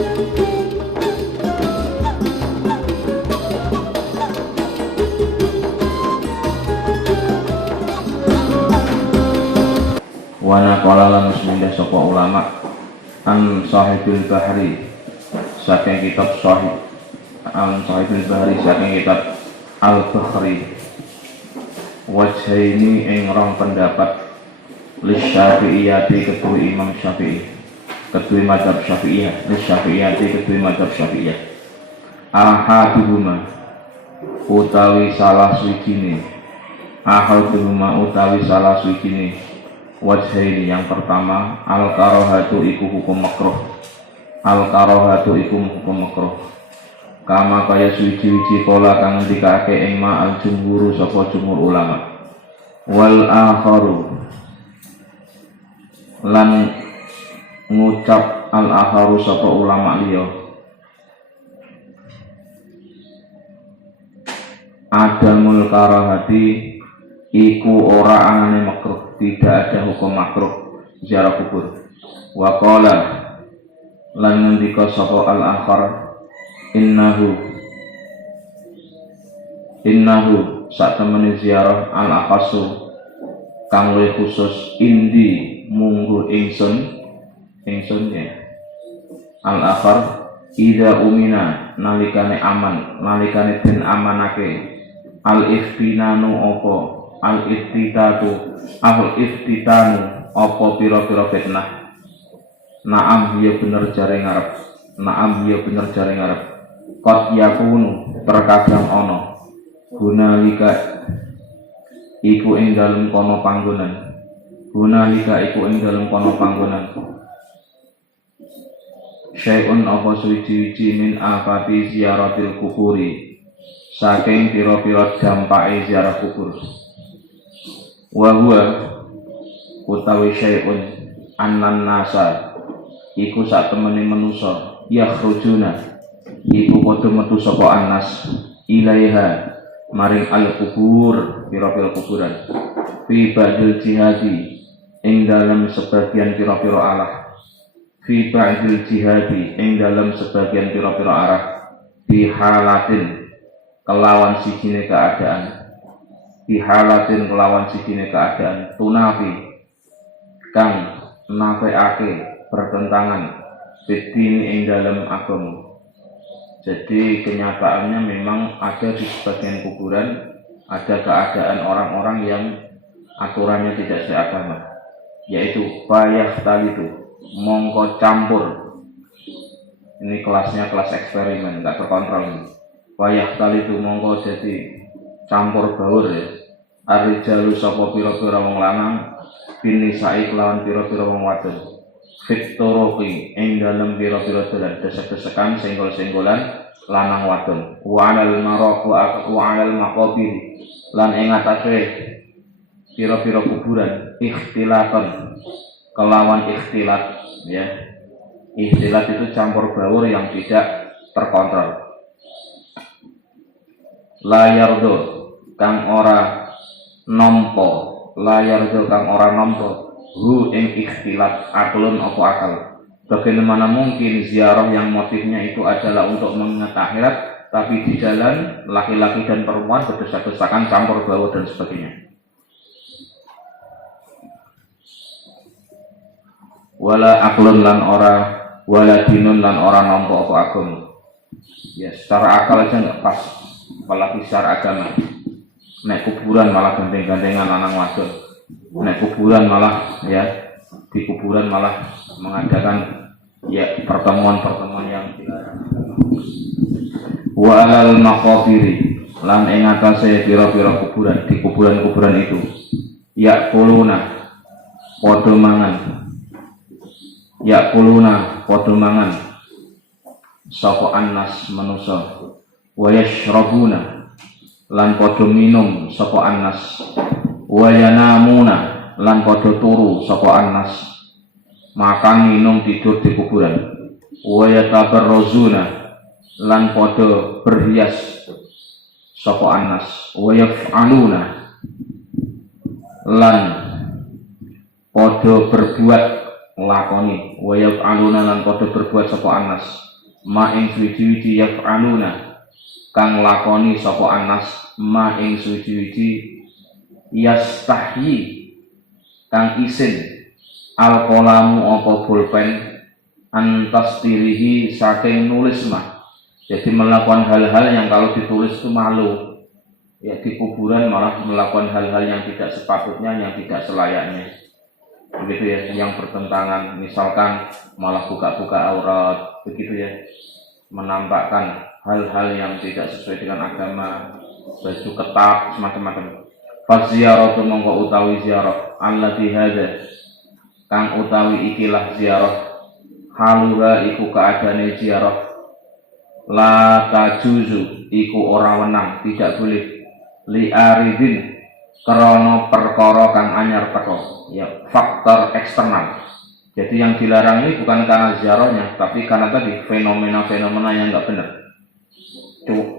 Wana qalalan muslimin sapa ulama an sahibul bahri saking kitab sahibul bahri saking kitab al-bahri wajhaini ing rong pendapat lisyafi'iyati kedua imam syafi'i kedua mazhab syafi'iyah lisyafi'iyati kedua mazhab syafi'iyah ahaduhuma utawi salah suwijine wajhaini yang pertama al-karohatu iku hukum makruh kama kaya suwiji-wiji kola kang ngendikake ing ma al-jumhuru sapa jumhur ulama wal akharu lan ngucap al-akharu sapa ulama liya adamul karahati iku ora anane makruh, tidak ada hukum makruh ziarah kubur. Wa qala lan ngendika sapa al-akhar innahu sak temene ziarah al-akhasu kang luwih khusus indi munggu ingsun ya al-akhar ida umina nalikane aman nalikane den amanake al-iftinanu al-iftitanu apa pira-pira fitnah naam ya bener jare ngarep qad yakunu terkadang ana gunalika iku ing dalem kono panggonan syai'un apa suci min afati ziaratil kuburi saking pira-pira dampake ziarah kubur wa huwa utawi syai'un annan nasa iku sak temene manusa yakhrujuna iku padha metu sapa annas ilaiha maring al-kubur pira-pira kuburan fi ba'dil jihadi ing dalam sebagian pira-pira arah fi halatin kelawan sijine keadaan tunafi kang nafeake bertentangan bidin ing dalam agama. Jadi kenyataannya memang ada di sebagian kuburan ada keadaan orang-orang yang aturannya tidak seagama, yaitu bayah talitu mongko campur. Ini kelasnya kelas eksperimen, nggak terkontrol ini. Bayah talitu mongko jadi campur baur ya. Ar-rijalu sapa pira-pira wong lanang binisai kelawan pira-pira wong wadon. Fiktoroki ing dalem pira-pira dalan desek-desekan senggol-senggolan lanang wadon. Wa 'alal maqabir lan ing atase pira-pira kuburan ikhtilatan kelawan ikhtilat ya. Ikhtilat itu campur baur yang tidak terkontrol. Layardo kang ora nampa hu ing ikhtilat aklun apa akal. Bagaimana mungkin ziarah yang motifnya itu adalah untuk mengingat akhirat, tapi di jalan laki-laki dan perempuan berdesak-desakan campur baur dan sebagainya. Wala aklun lan ora wala dinun lan ora nampa apa agama. Ya secara akal aja nggak pas, apalagi secara agama. Nek kuburan malah gandeng-gandengan lanang wadon. Nek kuburan malah ya di kuburan malah mengadakan ya pertemuan-pertemuan yang dilarang. Wa alal maqabiri lan ing atase pira-pira kuburan di kuburan-kuburan itu yakuluna padha mangan sapa annas manusa wa yashrabuna lan padha minum sapa annas wa yanamuna lan padha turu sapa annas makan minum tidur di kuburan wa yatabarrazuna lan padha berhias sapa annas wa yaf'aluna lan padha berbuat lakoni wa yaf'aluna lan padha berbuat sapa annas ma ing suci-suci yaf'aluna kang lakoni sapa anas ma ing suci-suci yastahyi kang isin al qalamu apa pulpen antas tirihi saking nulis mah. Jadi melakukan hal-hal yang kalau ditulis itu malu. Ya di kuburan malah melakukan hal-hal yang tidak sepatutnya, yang tidak selayaknya. Begitu ya, yang bertentangan, misalkan malah buka-buka aurat, begitu ya, menampakkan hal-hal yang tidak sesuai dengan agama, baju ketat, semacam-macam. Faziyaratu mongko utawi ziarah allati hadza kang utawi ikilah ziarah haluha iku keadane ziarah la tajuzu iku ora wenang, tidak boleh li aridin krana perkara kang anyar teko, ya faktor eksternal. Jadi yang dilarang ini bukan karena ziarahnya, tapi karena tadi fenomena-fenomena yang enggak benar.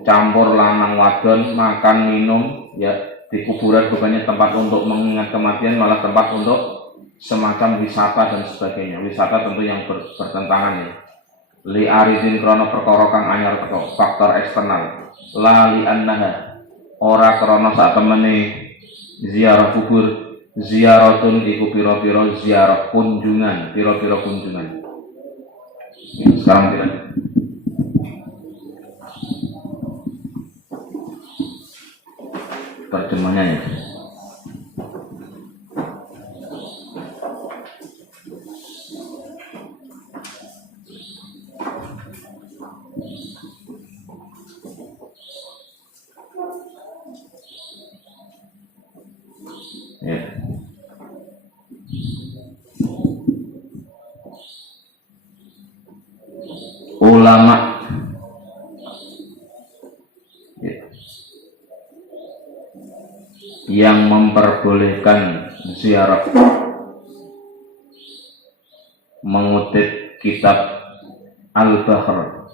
Campur lanang wadon, makan minum, ya di kuburan bukannya tempat untuk mengingat kematian, malah tempat untuk semacam wisata dan sebagainya. Wisata tentu yang bertentangan ya. Li aridin krana perkara kang anyar teko, faktor eksternal. La li annaha ora krana sak temene ziarah kubur ziaratun iku pira-pira ziarah kunjungan, pira-pira kunjungan. Sekarang kita terjemahnya ya. Ulama yang memperbolehkan ziarah mengutip kitab Al-Bahr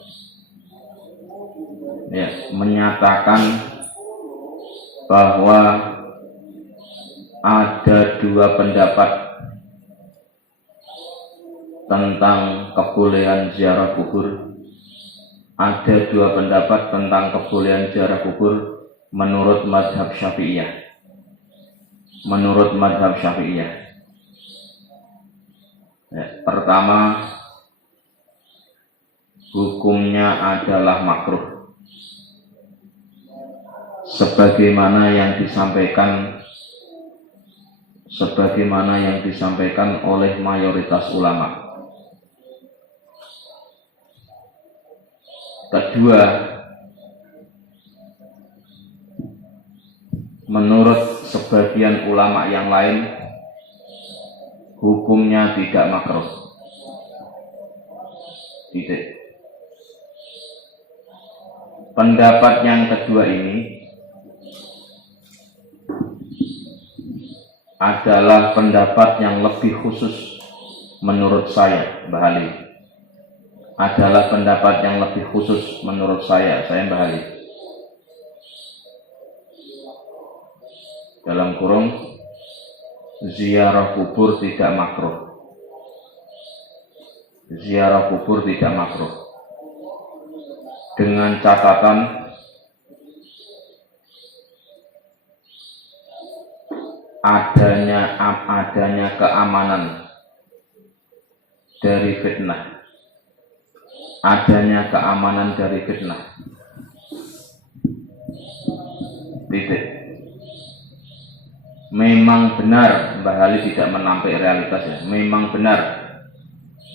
ya, menyatakan bahwa ada dua pendapat tentang kebolehan ziarah kubur. Ada dua pendapat tentang kebolehan ziarah kubur menurut mazhab Syafi'iyah. Menurut mazhab Syafi'iyah. Ya, pertama, hukumnya adalah makruh. Sebagaimana yang disampaikan oleh mayoritas ulama. Kedua, menurut sebagian ulama yang lain, hukumnya tidak makruh. Titik. Pendapat yang kedua ini adalah pendapat yang lebih khusus menurut saya, Mbah Ali. Adalah pendapat yang lebih khusus menurut saya Mbah Ali. Dalam kurung, ziarah kubur tidak makruh. Ziarah kubur tidak makruh. Dengan catatan adanya keamanan dari fitnah. Adanya keamanan dari fitnah. Titik. Memang benar, Mbah Ali tidak menampik realitas ya. Memang benar,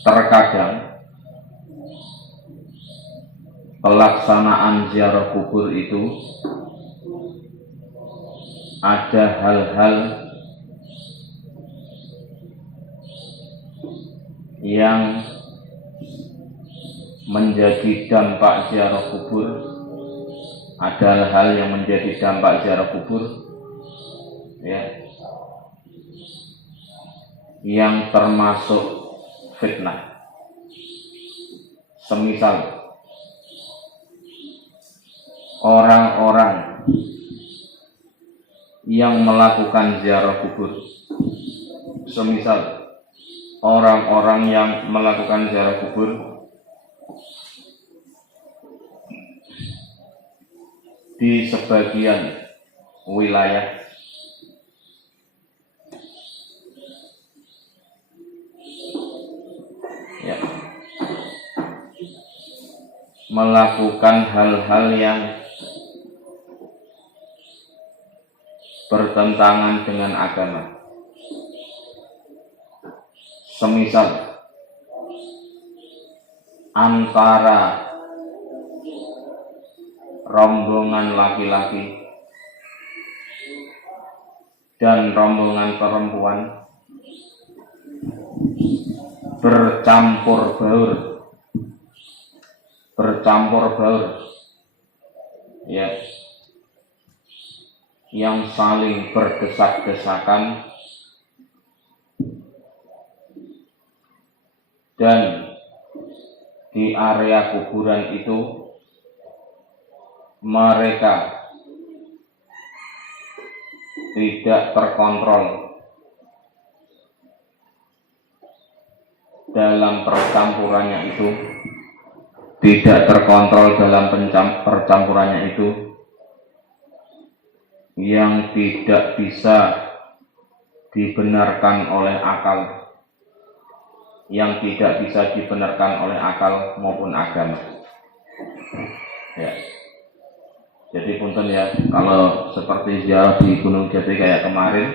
terkadang pelaksanaan ziarah kubur itu ada hal-hal yang menjadi dampak ziarah kubur, ada hal yang menjadi dampak ziarah kubur ya, yang termasuk fitnah. Semisal orang-orang yang melakukan ziarah kubur, semisal orang-orang yang melakukan ziarah kubur di sebagian wilayah ya, melakukan hal-hal yang bertentangan dengan agama. Semisal antara rombongan laki-laki dan rombongan perempuan bercampur baur ya, yang saling berdesak-desakan dan di area kuburan itu mereka tidak terkontrol dalam percampurannya itu, tidak terkontrol dalam percampurannya itu, yang tidak bisa dibenarkan oleh akal, yang tidak bisa dibenarkan oleh akal maupun agama. Ya. Jadi punten ya, kalau seperti ziarah di Gunung Jati kayak kemarin,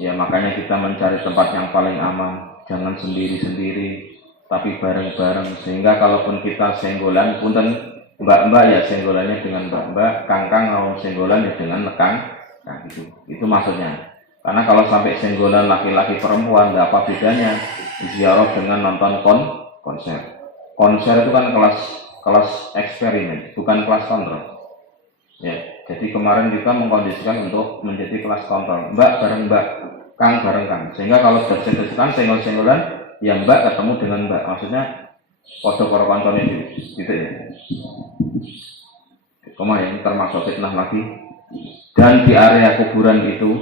ya makanya kita mencari tempat yang paling aman, jangan sendiri-sendiri, tapi bareng-bareng. Sehingga kalaupun kita senggolan, punten mbak-mbak ya senggolannya dengan mbak-mbak, kang-kang mau senggolan ya dengan lekang. Nah itu maksudnya. Karena kalau sampai senggolan laki-laki perempuan, nggak apa bedanya ziarah dengan nonton konser. Konser itu kan kelas eksperimen, bukan kelas kontrol. Ya, jadi kemarin kita mengkondisikan untuk menjadi kelas kontrol. Mbak bareng mbak, kang bareng kang. Sehingga kalau bersentuhan senggol-senggolan, ya mbak ketemu dengan mbak. Maksudnya foto korban itu, gitu ya. Kemarin termasuk fitnah lagi. Dan di area kuburan itu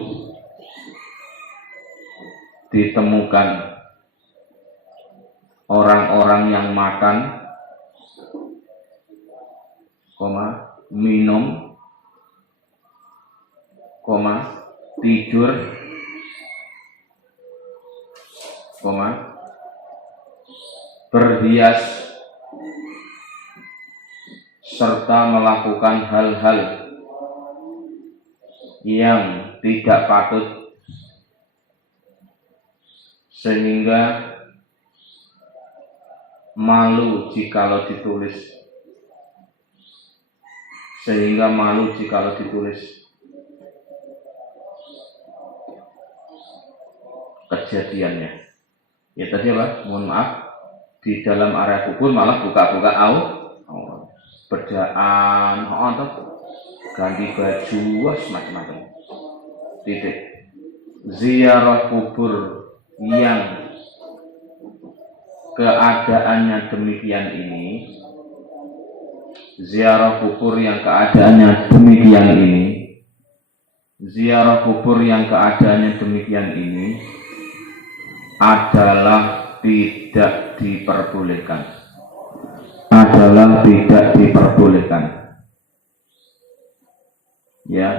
ditemukan orang-orang yang makan, minum, tidur, berhias, serta melakukan hal-hal yang tidak patut, sehingga malu jikalau ditulis, kejadiannya. Ya tadi apa? Mohon maaf, di dalam area kubur malah buka-buka bedaan, ganti baju, macam-macam. Titik. Ziarah kubur yang keadaannya demikian ini, ziarah kubur yang keadaannya demikian ini adalah tidak diperbolehkan. Ya,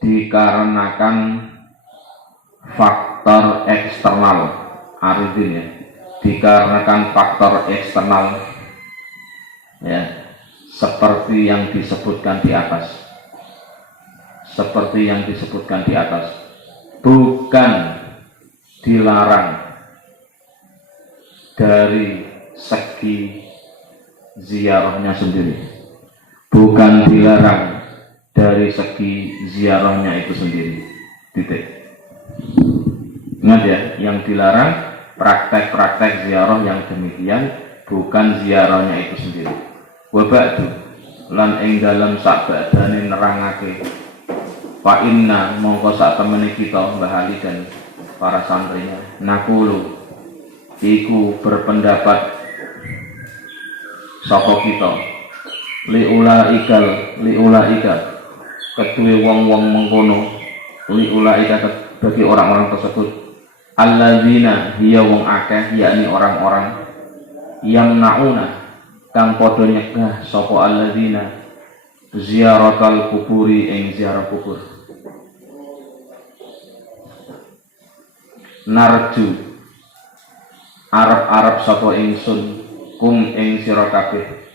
dikarenakan faktor eksternal, arifin ya, dikarenakan faktor eksternal, ya, seperti yang disebutkan di atas, bukan dilarang dari segi ziarahnya sendiri, itu sendiri. Titik. Ingat ya, yang dilarang praktek-praktek ziarah yang demikian, bukan ziarahnya itu sendiri. Wa ba'du lan ing dalem sakbadane nerangake fa inna mongko sak temene kita Mbah Ali dan para santrinya nakulu iku berpendapat sapa kita liulaika kedue wong-wong mengkono, liulaika bagi orang-orang tersebut alladzina hiya wong akeh, yakni orang-orang yang nauna kang padha nyegah sapa alladzina ziaratal kuburi ing ziarah kubur. Narju arep-arep sapa ingsun kum ing sira kabeh,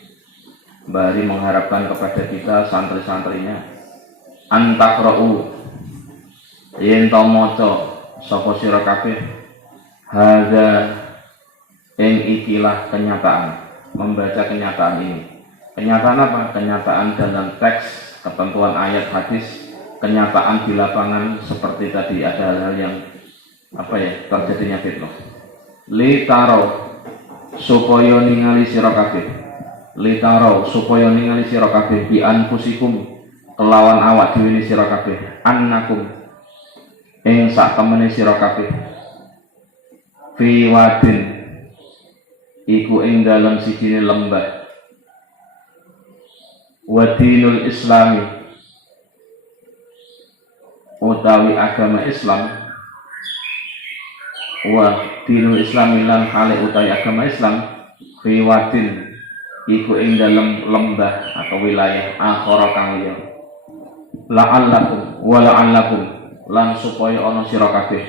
bari mengharapkan kepada kita santri-santrinya, antakra'u yen to maca sapa sira kabeh hadza ing ikilah kenyataan, membaca kenyataan ini. Kenyataan apa? Kenyataan dalam teks, ketentuan ayat hadis, kenyataan di lapangan seperti tadi ada hal-hal yang terjadinya fitnah. Li taro supaya ningali sira kabeh, li taro supaya ningali sira kabeh bi anfusikum kelawan awak dhewe sira kabeh, annakum ing sak temene sira kabeh fi wadin iku ing dalem sijine lembah, wadinul islami utawi agama Islam, wa dinul islami lan hale utawi agama Islam fi wadin iku ing dalem lembah atau wilayah akhara kang liya, la'allakum wa la'allakum lan supaya ana sira kabeh,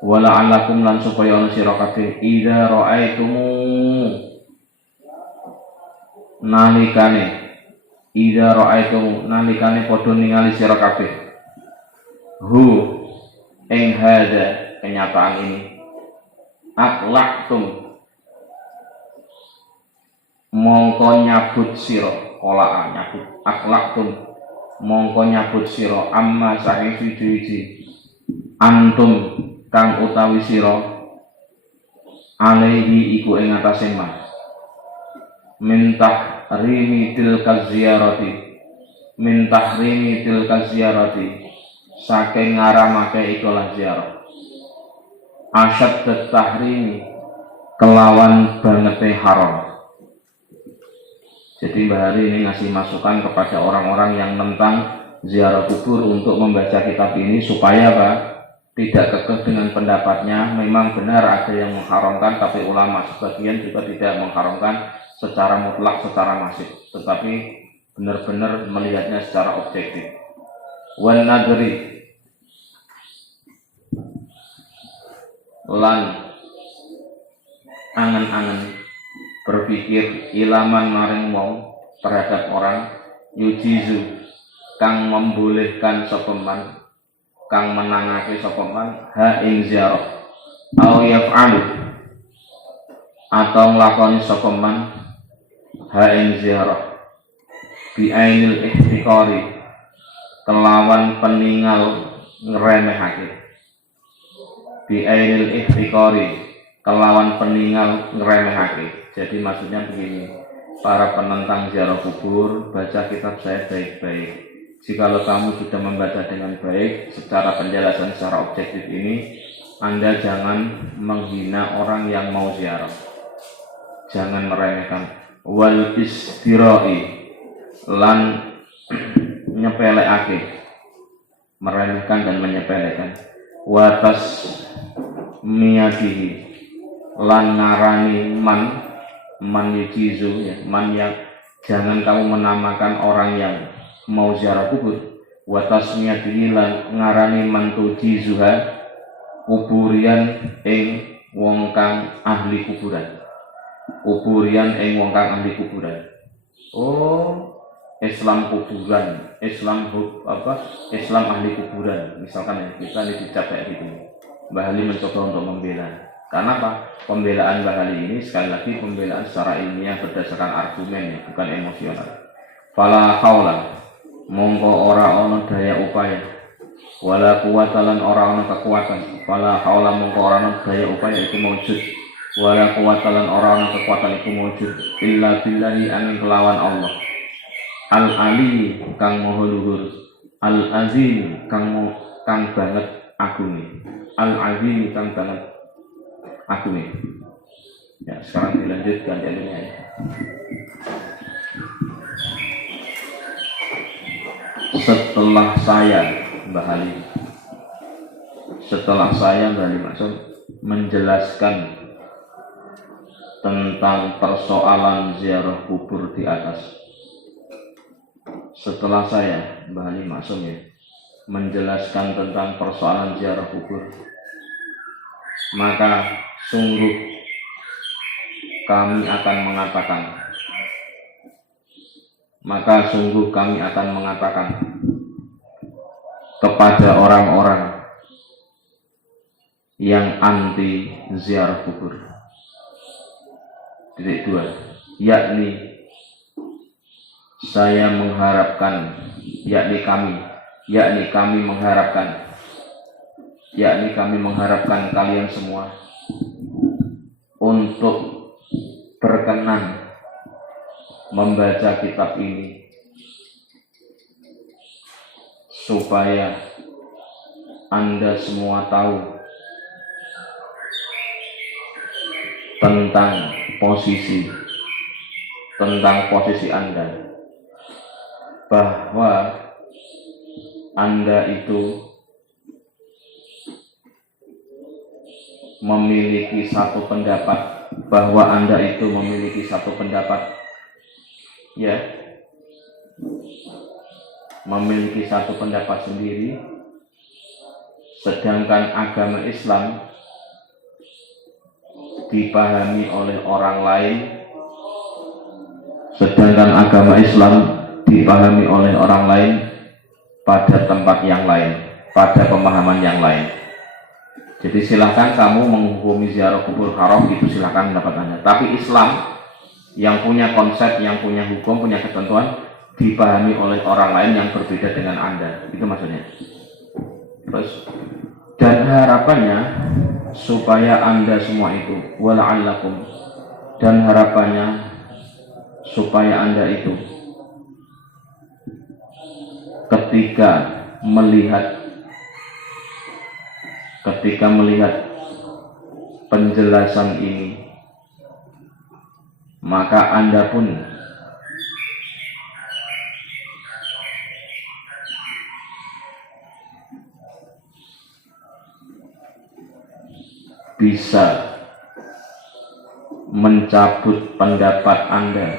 wa la'allakum lan supaya ana sira kabeh idza ra'aitumu nalikane padha ningali sira kabeh hu ing hadza kenyataan ini, aklaktum mongko nyabut sira, kolaa nyabut, aklaktum mongko nyabut sira amma saking siji-siji antum kang utawi sira alaihi iku ing atase mas mintah rini tilka ziyarati saking ngaramake ikulah ziarah, asyad tahrimi kelawan bangete haram. Jadi Mbah Hari ini ngasih masukan kepada orang-orang yang tentang ziarah kubur untuk membaca kitab ini supaya tidak kekeh dengan pendapatnya. Memang benar ada yang mengharamkan, tapi ulama sebagian juga tidak mengharamkan secara mutlak, secara masif, tetapi benar-benar melihatnya secara objektif. Wan nadri lan angen-angen berpikir ilaman maring wong terhadap orang yujizu kang membolehkan sopeman, kang menangake sopeman ha ing ziarah au yaf'alu atau nglakoni sopeman ha ing ziarah bi ainil ihtiqari kelawan peninggal ngremehake, bi ainil ihtiqari kelawan peninggal ngremehake. Jadi maksudnya begini, para penentang ziarah kubur, baca kitab saya baik-baik. Jikalau kamu sudah membaca dengan baik secara penjelasan secara objektif ini, Anda jangan menghina orang yang mau ziarah, jangan meremehkan. Wal istiroi lan nyepelekake, meremehkan dan menyepelekan. Watas miyadihi lan ngarani man yujizu, ya, man yang jangan kamu menamakan orang yang mau ziarah kubur. Wa tasmiyatihi lan ngarani man tujizuha kuburian ing wong kang ahli kuburan, kuburian ing wong kang ahli kuburan. Oh, Islam kuburan, Islam ahli kuburan, misalkan ya, kita dicapai gitu. Mbah Ali mencoba untuk membela. Karena apa? Pembelaan Mbah Ali ini sekali lagi pembelaan secara ilmiah berdasarkan argumen, ya, bukan emosional. Fala haula mongko ora ana daya upaya, wala quwata lan ora ana kekuatan. Fala haula mongko ora ana daya upaya iku maujud, wala quwata lan ora ana kekuatan iku maujud illa billahi amin kelawan Allah. Al-Ali kang maha luhur, al-azim kang banget agunge, al-azim kang banget agunge. Ya, sekarang dilanjutkan ilmunya. Setelah saya Mbah Ali maksud menjelaskan tentang persoalan ziarah kubur di atas, setelah saya Mbah Ali Maksum ya menjelaskan tentang persoalan ziarah kubur, maka sungguh kami akan mengatakan kepada orang-orang yang anti ziarah kubur. Titik 2, yakni saya mengharapkan, yakni kami mengharapkan kalian semua untuk berkenan membaca kitab ini supaya Anda semua tahu tentang posisi Anda, bahwa Anda itu memiliki satu pendapat, ya, memiliki satu pendapat sendiri, sedangkan agama Islam dipahami oleh orang lain pada tempat yang lain, pada pemahaman yang lain. Jadi silahkan kamu menghukumi ziarah kubur haram, itu silahkan pendapat Anda. Tapi Islam yang punya konsep, yang punya hukum, punya ketentuan, dipahami oleh orang lain yang berbeda dengan Anda. Itu maksudnya. Terus, dan harapannya supaya Anda semua itu, wala'allakum, dan harapannya supaya Anda itu ketika melihat penjelasan ini, maka Anda pun bisa mencabut pendapat Anda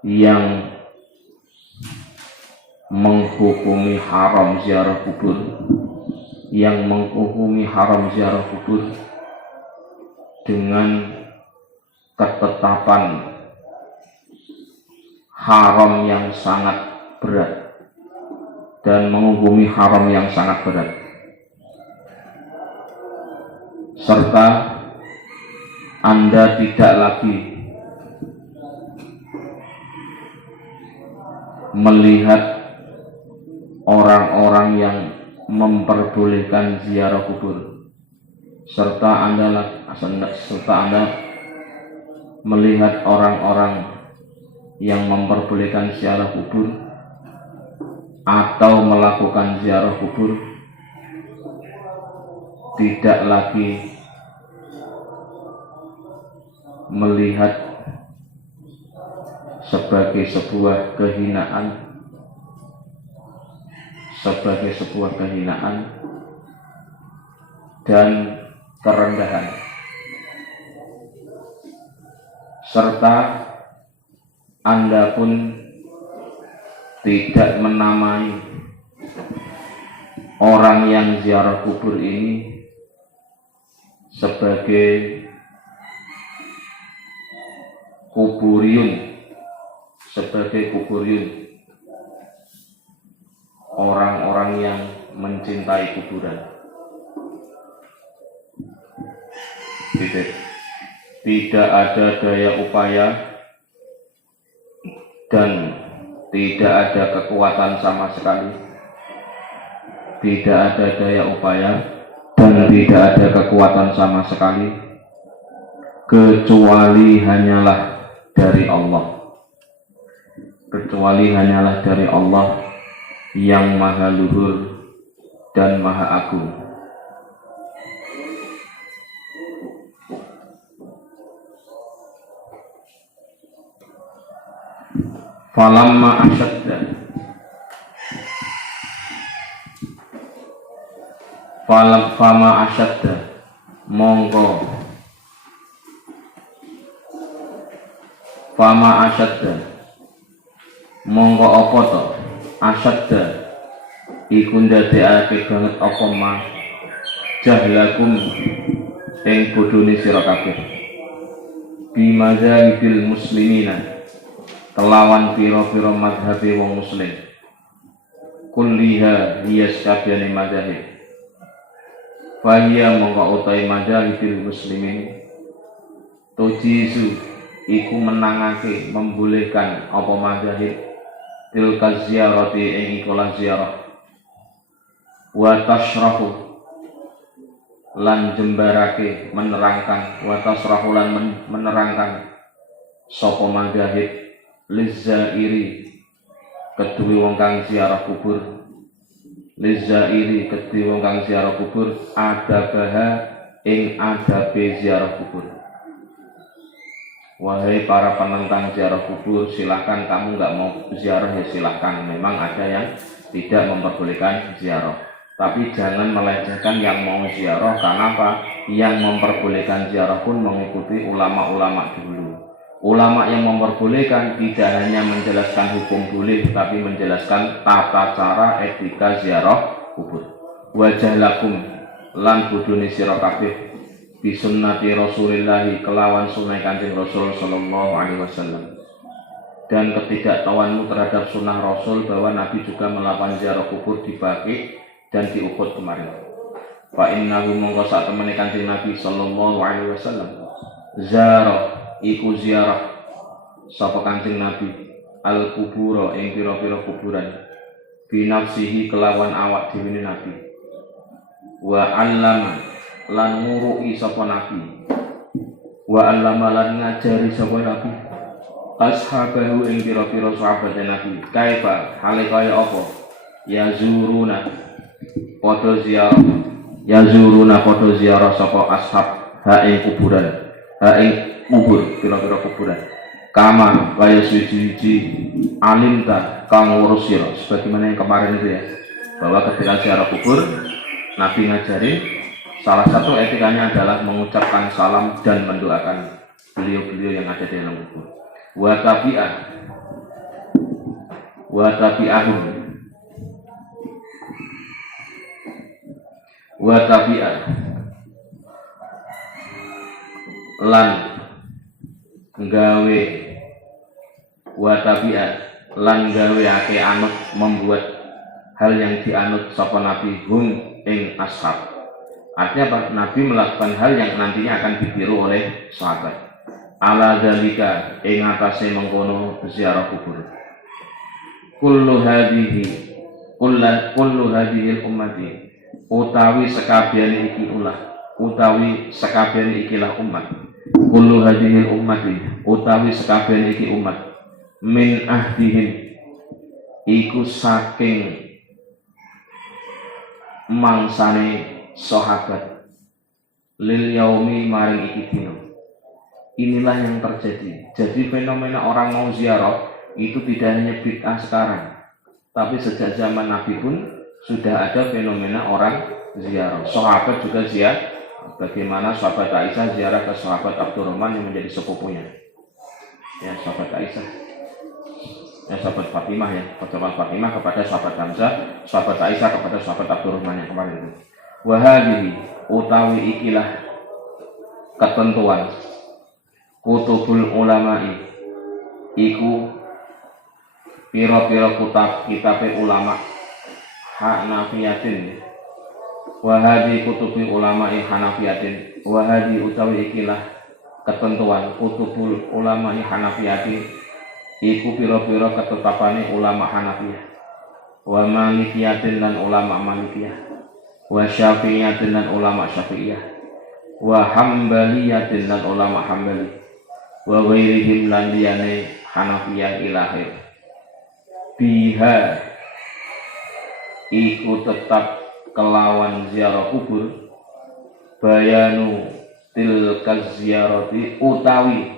yang menghukumi haram ziarah kubur, dengan ketetapan haram yang sangat berat, dan menghukumi haram yang sangat berat, serta Anda tidak lagi melihat orang-orang yang memperbolehkan ziarah kubur, serta Anda melihat orang-orang yang memperbolehkan ziarah kubur atau melakukan ziarah kubur, tidak lagi melihat sebagai sebuah kehinaan dan kerendahan, serta Anda pun tidak menamai orang yang ziarah kubur ini sebagai kuburiun, orang-orang yang mencintai kuburan. Tidak ada daya upaya dan tidak ada kekuatan sama sekali. Tidak ada daya upaya dan tidak ada kekuatan sama sekali, kecuali hanyalah dari Allah yang maha luhur dan maha agung. Fama asyadda mongko fama asyadda mongko apa to asadda iku ndadekake banget apa ma jahlakum ing bodhone sira kabeh bimadzhabil muslimina kelawan pira-pira madhabe wong muslim kulliha hiya sakabehane madzhab fahia mongko utahe madzhabil muslimin tujizu iku menangake membolehkan apa madzhab tilka ziyarati ing ikola ziarah wa tasrahu lan jembarake menerangkan wa tasrahu lan menerangkan sapa madzhab lizairi kedue wong kang ziarah kubur lizairi kedue wong kang ziarah kubur adabaha ing adabe ziarah kubur. Wahai para penentang ziarah kubur, silahkan kamu nggak mau ziarah ya silahkan. Memang ada yang tidak memperbolehkan ziarah, tapi jangan melecehkan yang mau ziarah. Karena apa? Yang memperbolehkan ziarah pun mengikuti ulama-ulama dulu. Ulama yang memperbolehkan tidak hanya menjelaskan hukum boleh, tapi menjelaskan tata cara etika ziarah kubur. Wajah lakum lan budune sira kabeh bisunnati Rasulillahi kelawan sunnah Kanjeng Rasul sallallahu alaihi wasallam. Dan ketidaktahuanmu terhadap sunnah Rasul bahwa Nabi juga melakukan ziarah kubur di Baqi dan di Uhud kemarin. Fa innahu mongko sak temene Kanjeng Nabi sallallahu alaihi wasallam zara iku ziarah sapa Kanjeng Nabi al kubura ing pira-pira kuburan binafsihi kelawan awak dhewe Nabi wa allama lan nguruki sapa Nabi wa allama lan ngajari sapa Nabi ashabahu ing pira-pira sahabat Nabi kaifa hale kaya apa yazuruna padha ziarah sapa ashab ha ing kuburan ha ing kubur pira-pira kuburan kama kaya suci-suci alimta kang ngurus sira sebagaimana yang kemarin itu ya, bahwa ketika ziarah kubur Nabi ngajarin salah satu etikanya adalah mengucapkan salam dan mendoakan beliau-beliau yang ada di dalam kubur. Wa tabi'ah lan gawe ake anut membuat hal yang dianut sapa Nabi ing ashab. Artinya apa? Nabi melakukan hal yang nantinya akan ditiru oleh sahabat. Ala dzalika ing atase mengkono ziarah kubur. Kullu hadhihi ummati utawi sekabehane ikilah umat. Kullu hadhihi ummati utawi sekabehane iki umat min ahdihim iku saking mangsane sahabat lil yaumi maring iki dina. Inilah yang terjadi. Jadi fenomena orang mau ziarah itu tidak hanya bid'ah sekarang, tapi sejak zaman Nabi pun sudah ada fenomena orang ziarah. Sahabat juga ziarah. Bagaimana sahabat Aisyah ziarah ke sahabat Abdurrahman yang menjadi sepupunya. Ya, sahabat Aisyah. Ya, sahabat Fatimah ya. Sahabat Fatimah kepada sahabat Hamzah, sahabat Aisyah kepada sahabat Abdurrahman yang kemarin itu. Wahadihi utawi ikilah ketentuan kutubul ulama'i iku pira-pira kitabe ulama Hanafiyatin. Wahadi kutubi ulama'i Hanafiyatin. Wahadi utawi ikilah ketentuan kutubul ulama'i Hanafiyatin iku pira-pira ketetapane ulama Hanafiyah. Wa Malikiyatin lan ulama Malikiyah. Wa Syafi'iyatin lan ulama Syafi'iyah. Wa Hambaliyatin lan ulama Hambali. Wa ghairihim lan liyane Hanafiyah ilahir. Biha iku tetap kelawan ziarah kubur bayanu tilka ziyarati utawi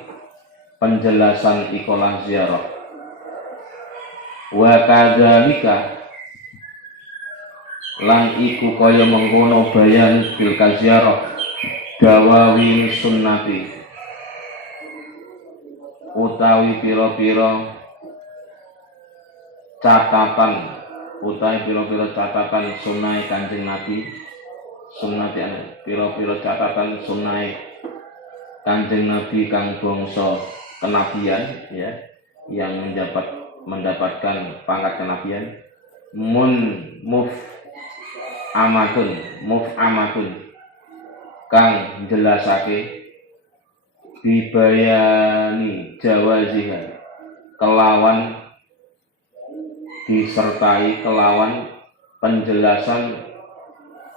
penjelasan ikolah ziarah. Wa kadzalika lan iku kaya mengkono bayan tilka ziarah dawawi sunnati utawi pira-pira catatan utai piro-piro catatan sunai Kanjeng Nabi, sunnati piro-piro catatan sunai Kanjeng Nabi kang bangsa kenabian ya, yang mendapatkan pangkat kenabian, amatun kang jelasake bibayani jawaziha kelawan disertai kelawan penjelasan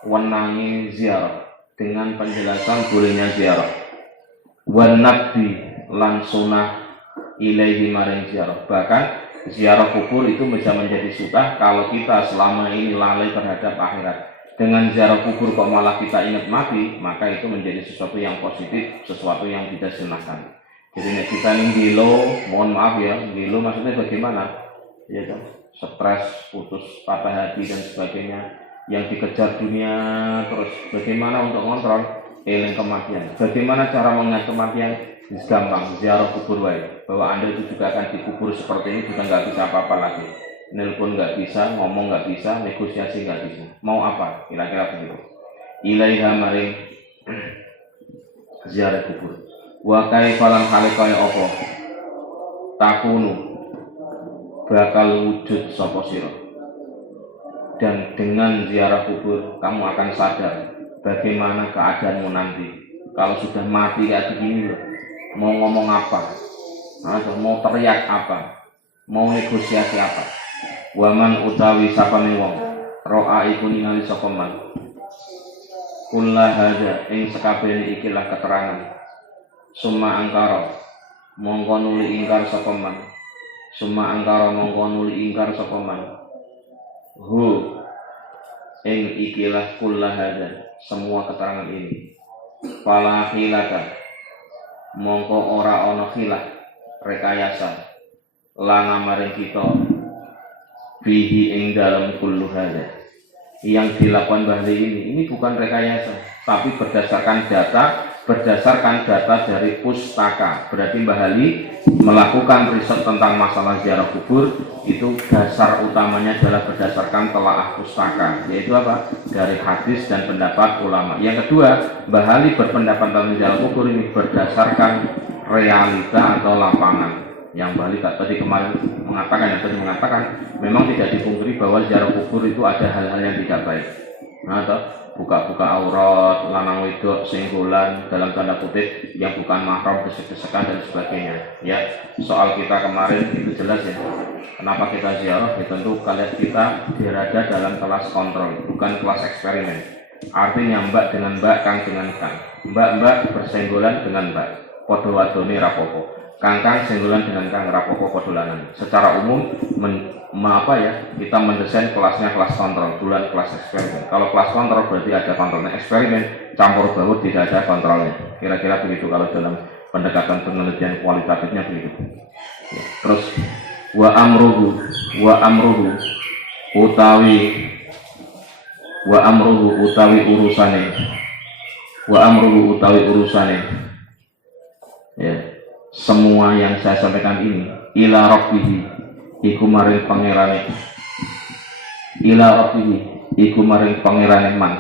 wenangi ziarah, dengan penjelasan bolehnya ziarah, wanabdi lan sunah ilaihi maring ziarah. Bahkan ziarah kubur itu bisa menjadi sunnah kalau kita selama ini lalai terhadap akhirat. Dengan ziarah kubur kok malah kita ingat mati, maka itu menjadi sesuatu yang positif, sesuatu yang tidak sunahkan. Jadi kita ini gilo, mohon maaf ya, gilo maksudnya bagaimana? Ya kan? Stres, putus, patah hati dan sebagainya, yang dikejar dunia, terus bagaimana untuk ngontrol eling kematian. Bagaimana cara mengingat kematian? Gampang, ziarah kubur wae. Bahwa Anda itu juga akan dikubur seperti ini, juga nggak bisa apa-apa lagi. Nelpon nggak bisa, ngomong nggak bisa, negosiasi nggak bisa. Mau apa? Kira-kira begitu. Ilaiha maring ziarah kubur. Wa kaifalan hale kaya apa? Takunu bakal wujud sapa sira. Dan dengan ziarah kubur kamu akan sadar bagaimana keadaanmu nanti. Kalau sudah mati kayak begini loh, mau ngomong apa, atau mau teriak apa, mau negosiasi apa. Waman utawi sapane wong ro'a iku ningali sapa man kullah hadza ing sekabehane ikilah keterangan summa angkara mongko nuli ingkar sapa man summa angkara mongko nuli ingkar sapa man hu ing ikilah kullah hadza semua keterangan ini fala khilata mongko ora ana khilah rekayasa lana maring kita bihi ing dalam kullu hadza. Yang dilakukan Bahli ini bukan rekayasa, tapi berdasarkan data dari pustaka. Berarti Bahli melakukan riset tentang masalah ziarah kubur itu dasar utamanya adalah berdasarkan telaah pustaka, yaitu apa? Dari hadis dan pendapat ulama. Yang kedua, Bahli berpendapat tentang ziarah kubur ini berdasarkan realita atau lapangan. Yang Bahli tadi kemarin mengatakan memang tidak dipungkiri bahwa ziarah kubur itu ada hal-hal yang tidak baik. Atau buka-buka aurat, lanang wedok, senggolan dalam tanda kutip yang bukan mahram, desek-desekan dan sebagainya. Ya, soal kita kemarin itu jelas ya. Kenapa kita ziarah? Ya tentu kalian kita berada dalam kelas kontrol, bukan kelas eksperimen. Artinya mbak dengan mbak, kang dengan kang. Mbak bersenggolan dengan mbak. Podo wadone rapopo. Kang senggolan dengan kang rapopo podolanan. Secara umum kita mendesain kelasnya kelas kontrol, bukan kelas eksperimen. Kalau kelas kontrol berarti ada kontrolnya. Eksperimen campur baur tidak ada kontrolnya. Kira-kira begitu kalau dalam pendekatan penelitian kualitatifnya begitu. Ya, terus wa amruhu utawi urusane ya, semua yang saya sampaikan ini ila rabbihi iku maring pangerane man.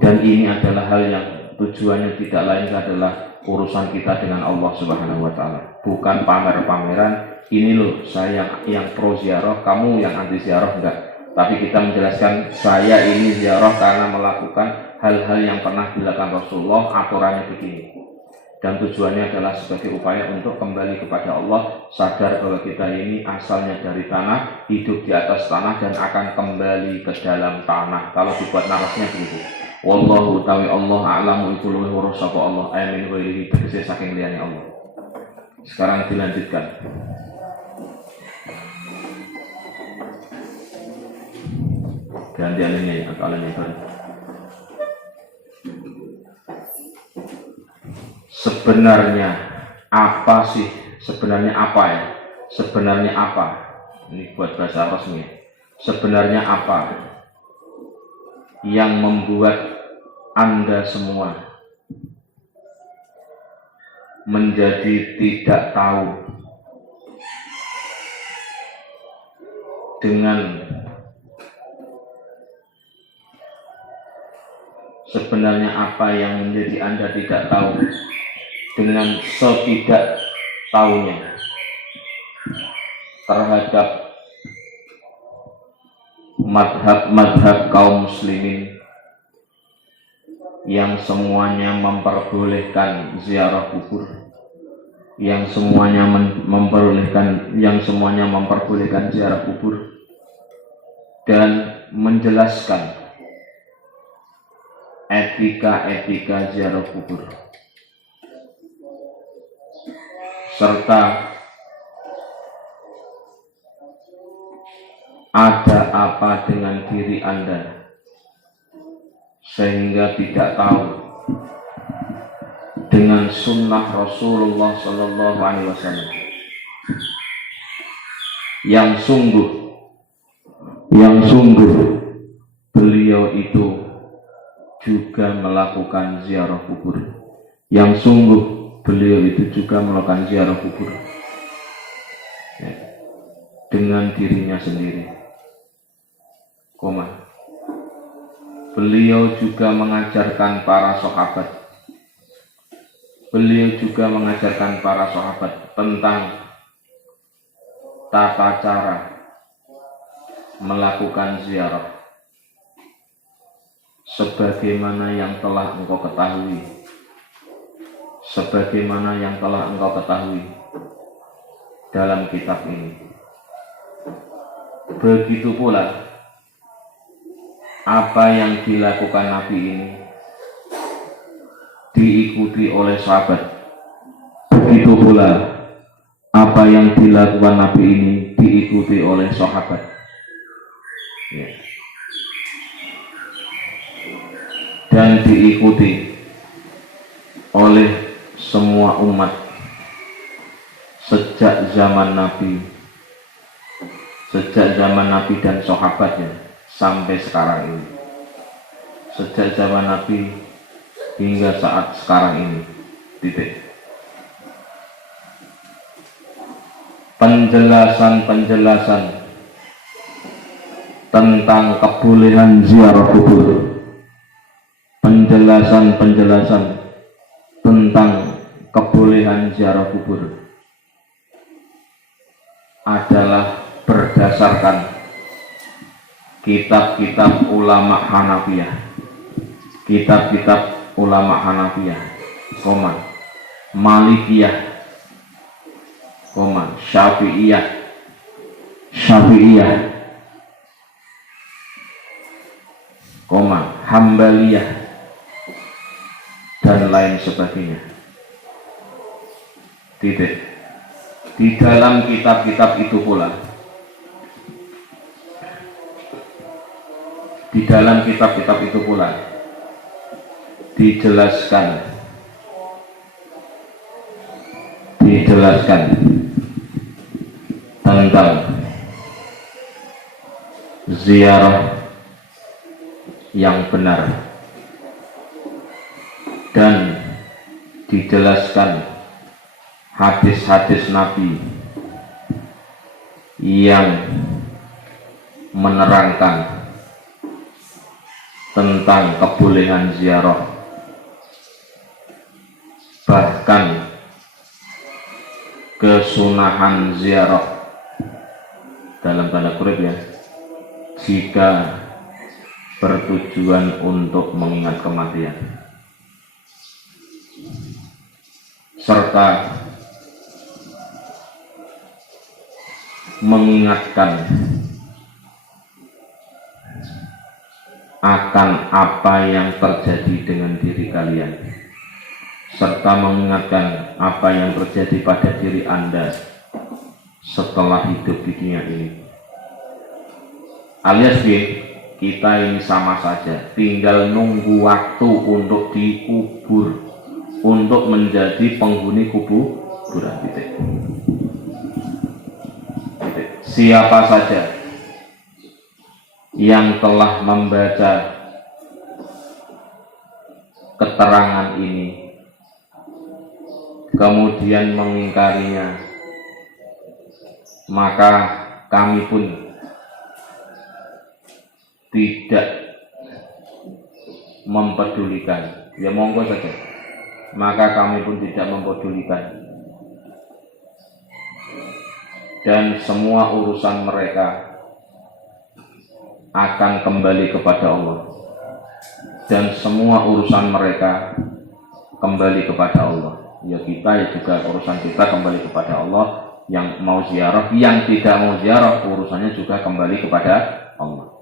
Dan ini adalah hal yang tujuannya tidak lain adalah urusan kita dengan Allah Subhanahu wa taala. Bukan pamer-pameran, ini loh saya yang pro ziarah, kamu yang anti ziarah, enggak. Tapi kita menjelaskan saya ini ziarah karena melakukan hal-hal yang pernah dilakukan Rasulullah, aturannya begini. Dan tujuannya adalah sebagai upaya untuk kembali kepada Allah, sadar bahwa kita ini asalnya dari tanah, hidup di atas tanah dan akan kembali ke dalam tanah. Kalau dibuat narasinya begitu. Wallahu tawi Allah a'lamu iku luwih weruh sapa Allah amin ghairihi tegese saking liyane Allah. Sekarang dilanjutkan. Ganti alinnya atau alinnya baru. Sebenarnya apa sih? Sebenarnya apa ya? Sebenarnya apa? Ini buat bahasa resmi. Sebenarnya apa yang membuat Anda semua menjadi tidak tahu dengan sebenarnya apa yang menjadi Anda tidak tahu, dengan setidak tahunya terhadap madhab-madhab kaum muslimin yang semuanya memperbolehkan ziarah kubur, yang semuanya memperbolehkan ziarah kubur, dan menjelaskan etika-etika ziarah kubur, serta ada apa dengan diri Anda sehingga tidak tahu dengan sunnah Rasulullah Sallallahu Alaihi Wasallam yang sungguh beliau itu juga melakukan ziarah kubur, yang sungguh beliau itu juga melakukan ziarah kubur ya, dengan dirinya sendiri. Beliau juga mengajarkan para sahabat. Beliau juga mengajarkan para sahabat tentang tata cara melakukan ziarah, sebagaimana yang telah engkau ketahui, dalam kitab ini. Begitu pula apa yang dilakukan Nabi ini diikuti oleh sahabat. Begitu pula apa yang dilakukan Nabi ini diikuti oleh sahabat ya, dan diikuti oleh semua umat sejak zaman Nabi dan sahabatnya sampai sekarang ini, sejak zaman Nabi hingga saat sekarang ini. Titik. Penjelasan tentang kebolehan ziarah kubur, penjelasan tentang kebolehan ziarah kubur adalah berdasarkan kitab-kitab ulama Hanafiyah, Malikiyah, Syafi'iyah, Hambaliyah, dan lain sebagainya. Titik. Di dalam kitab-kitab itu pula, dijelaskan tentang ziarah yang benar, dan dijelaskan hadis-hadis Nabi yang menerangkan tentang kebolehan ziarah, bahkan kesunahan ziarah dalam tanda kutip ya, jika bertujuan untuk mengingat kematian, serta mengingatkan akan apa yang terjadi dengan diri kalian, serta mengingatkan apa yang terjadi pada diri Anda setelah hidup di dunia ini. Alias kita ini sama saja, tinggal nunggu waktu untuk dikubur, untuk menjadi penghuni kuburan. Titik. Siapa saja yang telah membaca keterangan ini kemudian mengingkarinya, maka kami pun tidak mempedulikan, ya monggo saja, maka kami pun tidak mempedulikan. Dan semua urusan mereka akan kembali kepada Allah. Dan semua urusan mereka kembali kepada Allah. Ya kita juga urusan kita kembali kepada Allah. Yang mau ziarah, yang tidak mau ziarah, urusannya juga kembali kepada Allah.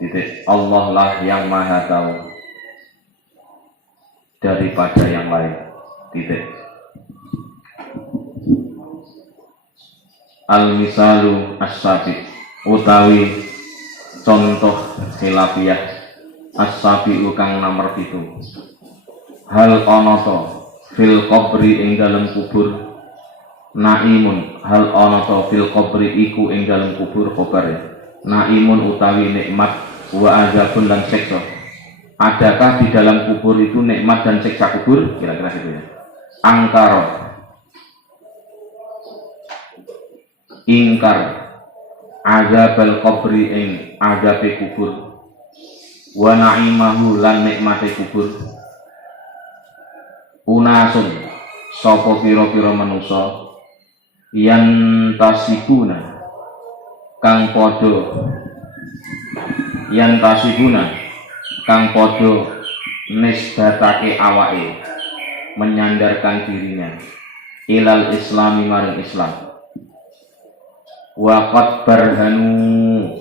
Titik. Allah lah yang maha tahu daripada yang lain. Titik. Al-misalu as-sabi utawi contoh khilafiyah as-sabi kang nomor 7. Hal ana ta fil qabri ing dalem kubur naimun, hal ana ta fil qabri iku ing dalem kubur khabare naimun utawi nikmat wa azabun lan siksa. Adakah di dalam kubur itu nikmat dan siksa kubur? Kira-kira gitu ya. Angkara ingkar azabal qabri ing azabe kubur wa naimahu lan nikmate kubur. Unasun sapa pira-pira manusa yan tasibuna kang padha nisbatake awake, menyandarkan dirinya ilal islami maring Islam. Wa qad barhanu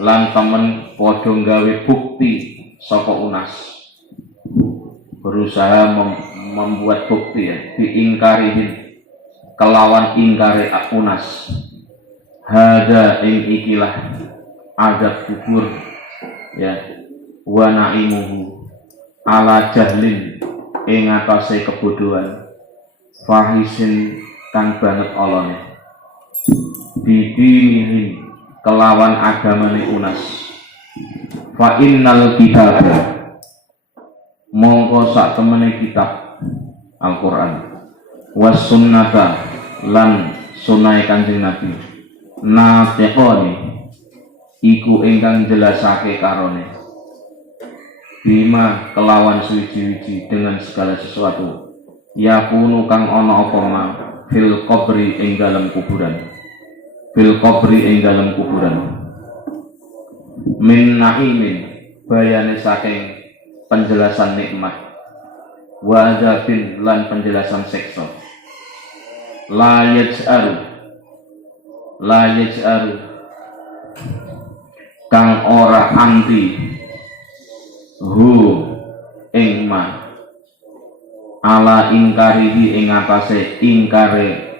lan temen padha gawe bukti sapa unas, berusaha membuat bukti ya, diingkarihin kelawan ingkare unas. Hada ing ikilah azab kubur ya, wa naimuhu ala jahlin ing atase kebodohan, fahisin kang banget olone, bidinihi kelawan agamane unas. Fa innal kitab mongko sak temene kitab Al-Qur'an was sunnata lan sunai Kanjeng Nabi natiqoni iku ingkang jelasake karone bima kelawan suci-suci dengan segala sesuatu yakunu kang ana apa ma fil qabri ing dalem kuburan, fil qabri ing dalem kuburan, min naimin bayane saking penjelasan nikmat, wa azabin lan penjelasan siksa. La yaj'aru kang ora anti hu ing ma ala ingkarihi ing atase ingkare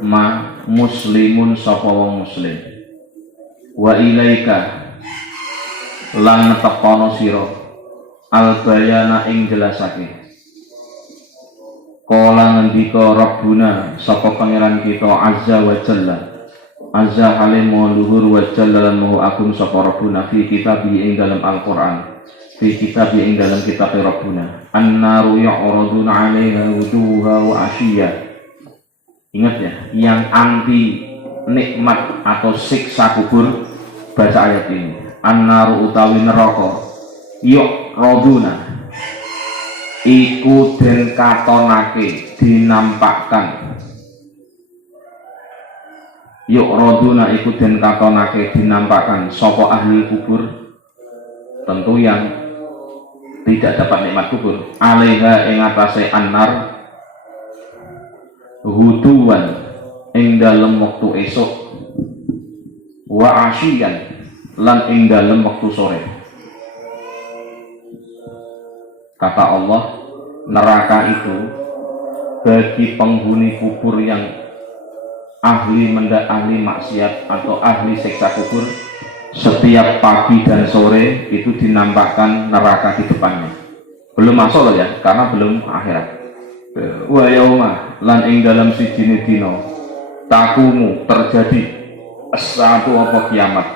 ma muslimun sapa wong muslim. Wa ilaika lan tekono sira al-bayana ing jelasake. Kala ngendika Rabbuna sapa pangeran kita azza wa jalla, azza halim luhur wa jalla mahu agung sapa Rabbuna fi kitabi ing dalam Al-Qur'an, fi kitabi ing dalam kitab Rabbuna, annaru ya'raduna 'alaiha wuduha wa asyiya. Ingat ya, yang anti nikmat atau siksa kubur baca ayat ini. Annaru utawi neraka ya'raduna iku den katonake, dinampakkan. Ya'raduna iku den katonake, dinampakkan sapa ahli kubur, tentu yang tidak dapat nikmat kubur, alaiha ing atase annar huduwan ing dalem wektu esuk, wa asyian lan ing dalem wektu sore. Kata Allah, neraka itu bagi penghuni kubur yang ahli maksiat atau ahli siksa kubur, setiap pagi dan sore itu dinampakkan neraka di depannya. Belum masuk loh ya, karena belum akhirat. Wa yauma lan ing dalam sijine dina takumu terjadi as-saatu apa kiamat.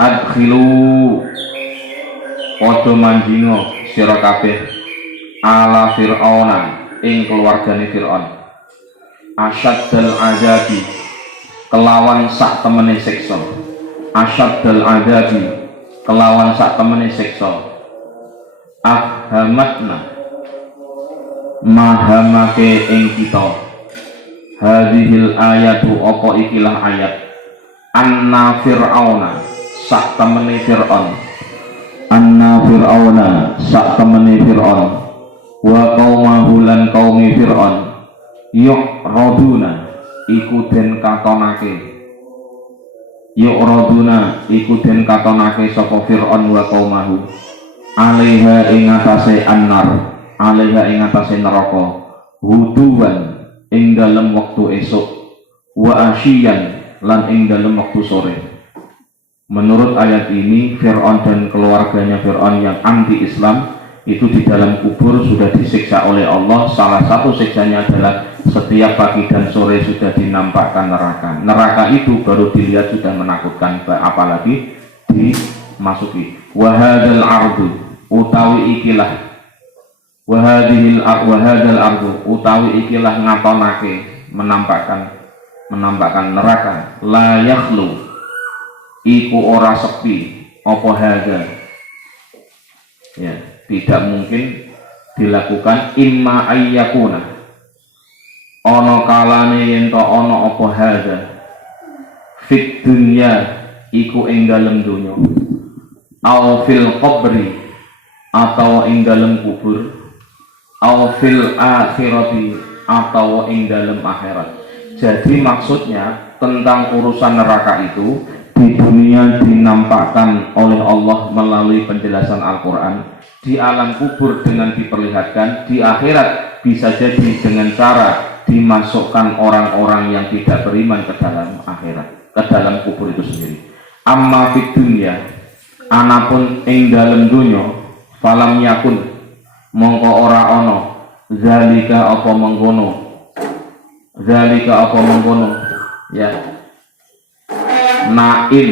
Adkhilu padha mandinga sira kabeh ala fir'auna ing keluargane Fir'aun asyaddal azabi kelawan sak temene siksa, asyaddal adabi kelawan sak temene siksa ahhamatna mahamake ing kita hadhil ayatu apa ikilah ayat anna fir'auna sak temene fir'aun anna fir'auna sak temene fir'aun wa qaumahu lan qaumi fir'aun yu'raduna iku den katonake yu'raduna iku den katonake sapa fir'aun wa qaumahu alaiha ing atase annar alaiha ing atase neraka huduwan ing dalem wektu esuk wa asyian lan ing dalem waktu sore. Menurut ayat ini Fir'aun dan keluarganya Fir'aun yang anti Islam itu di dalam kubur sudah disiksa oleh Allah. Salah satu siksanya adalah setiap pagi dan sore sudah dinampakkan neraka. Neraka itu baru dilihat sudah menakutkan, apalagi dimasuki. Wahadal ardu utawi ikilah wahadal ardu utawi ikilah ngatonake menampakkan neraka la yakhlu iku ora sepi apa hada ya, tidak mungkin dilakukan imma ayyakuna ana kalane yen to ana apa hada fit dunya iku ing dalem donya au fil qabri atau ing dalem kubur au fil akhirati atau ing dalem akhirat. Jadi maksudnya tentang urusan neraka itu di dunia dinampakkan oleh Allah melalui penjelasan Al-Quran, di alam kubur dengan diperlihatkan, di akhirat bisa jadi dengan cara dimasukkan orang-orang yang tidak beriman ke dalam akhirat, ke dalam kubur itu sendiri. Amma fid dunya anapun ing dalem dunya falam yakun mongko ora ana zalika apa mengkono ya naim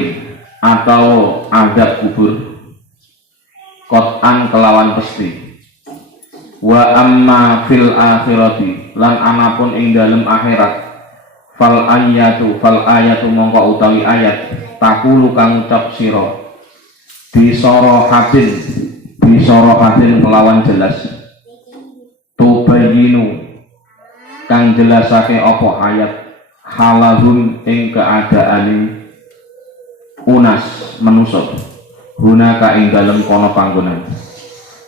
atau adab kubur qat'an kelawan pasti wa amma fil akhirati lan anapun ing dalem akhirat fal ayatu mongko utawi ayat takulu kang ucap sira bisorohatin kelawan jelas tubayinu kang jelasake apa ayat halahum ing keadaan unas menusuk hunaka ing dalem kono panggonan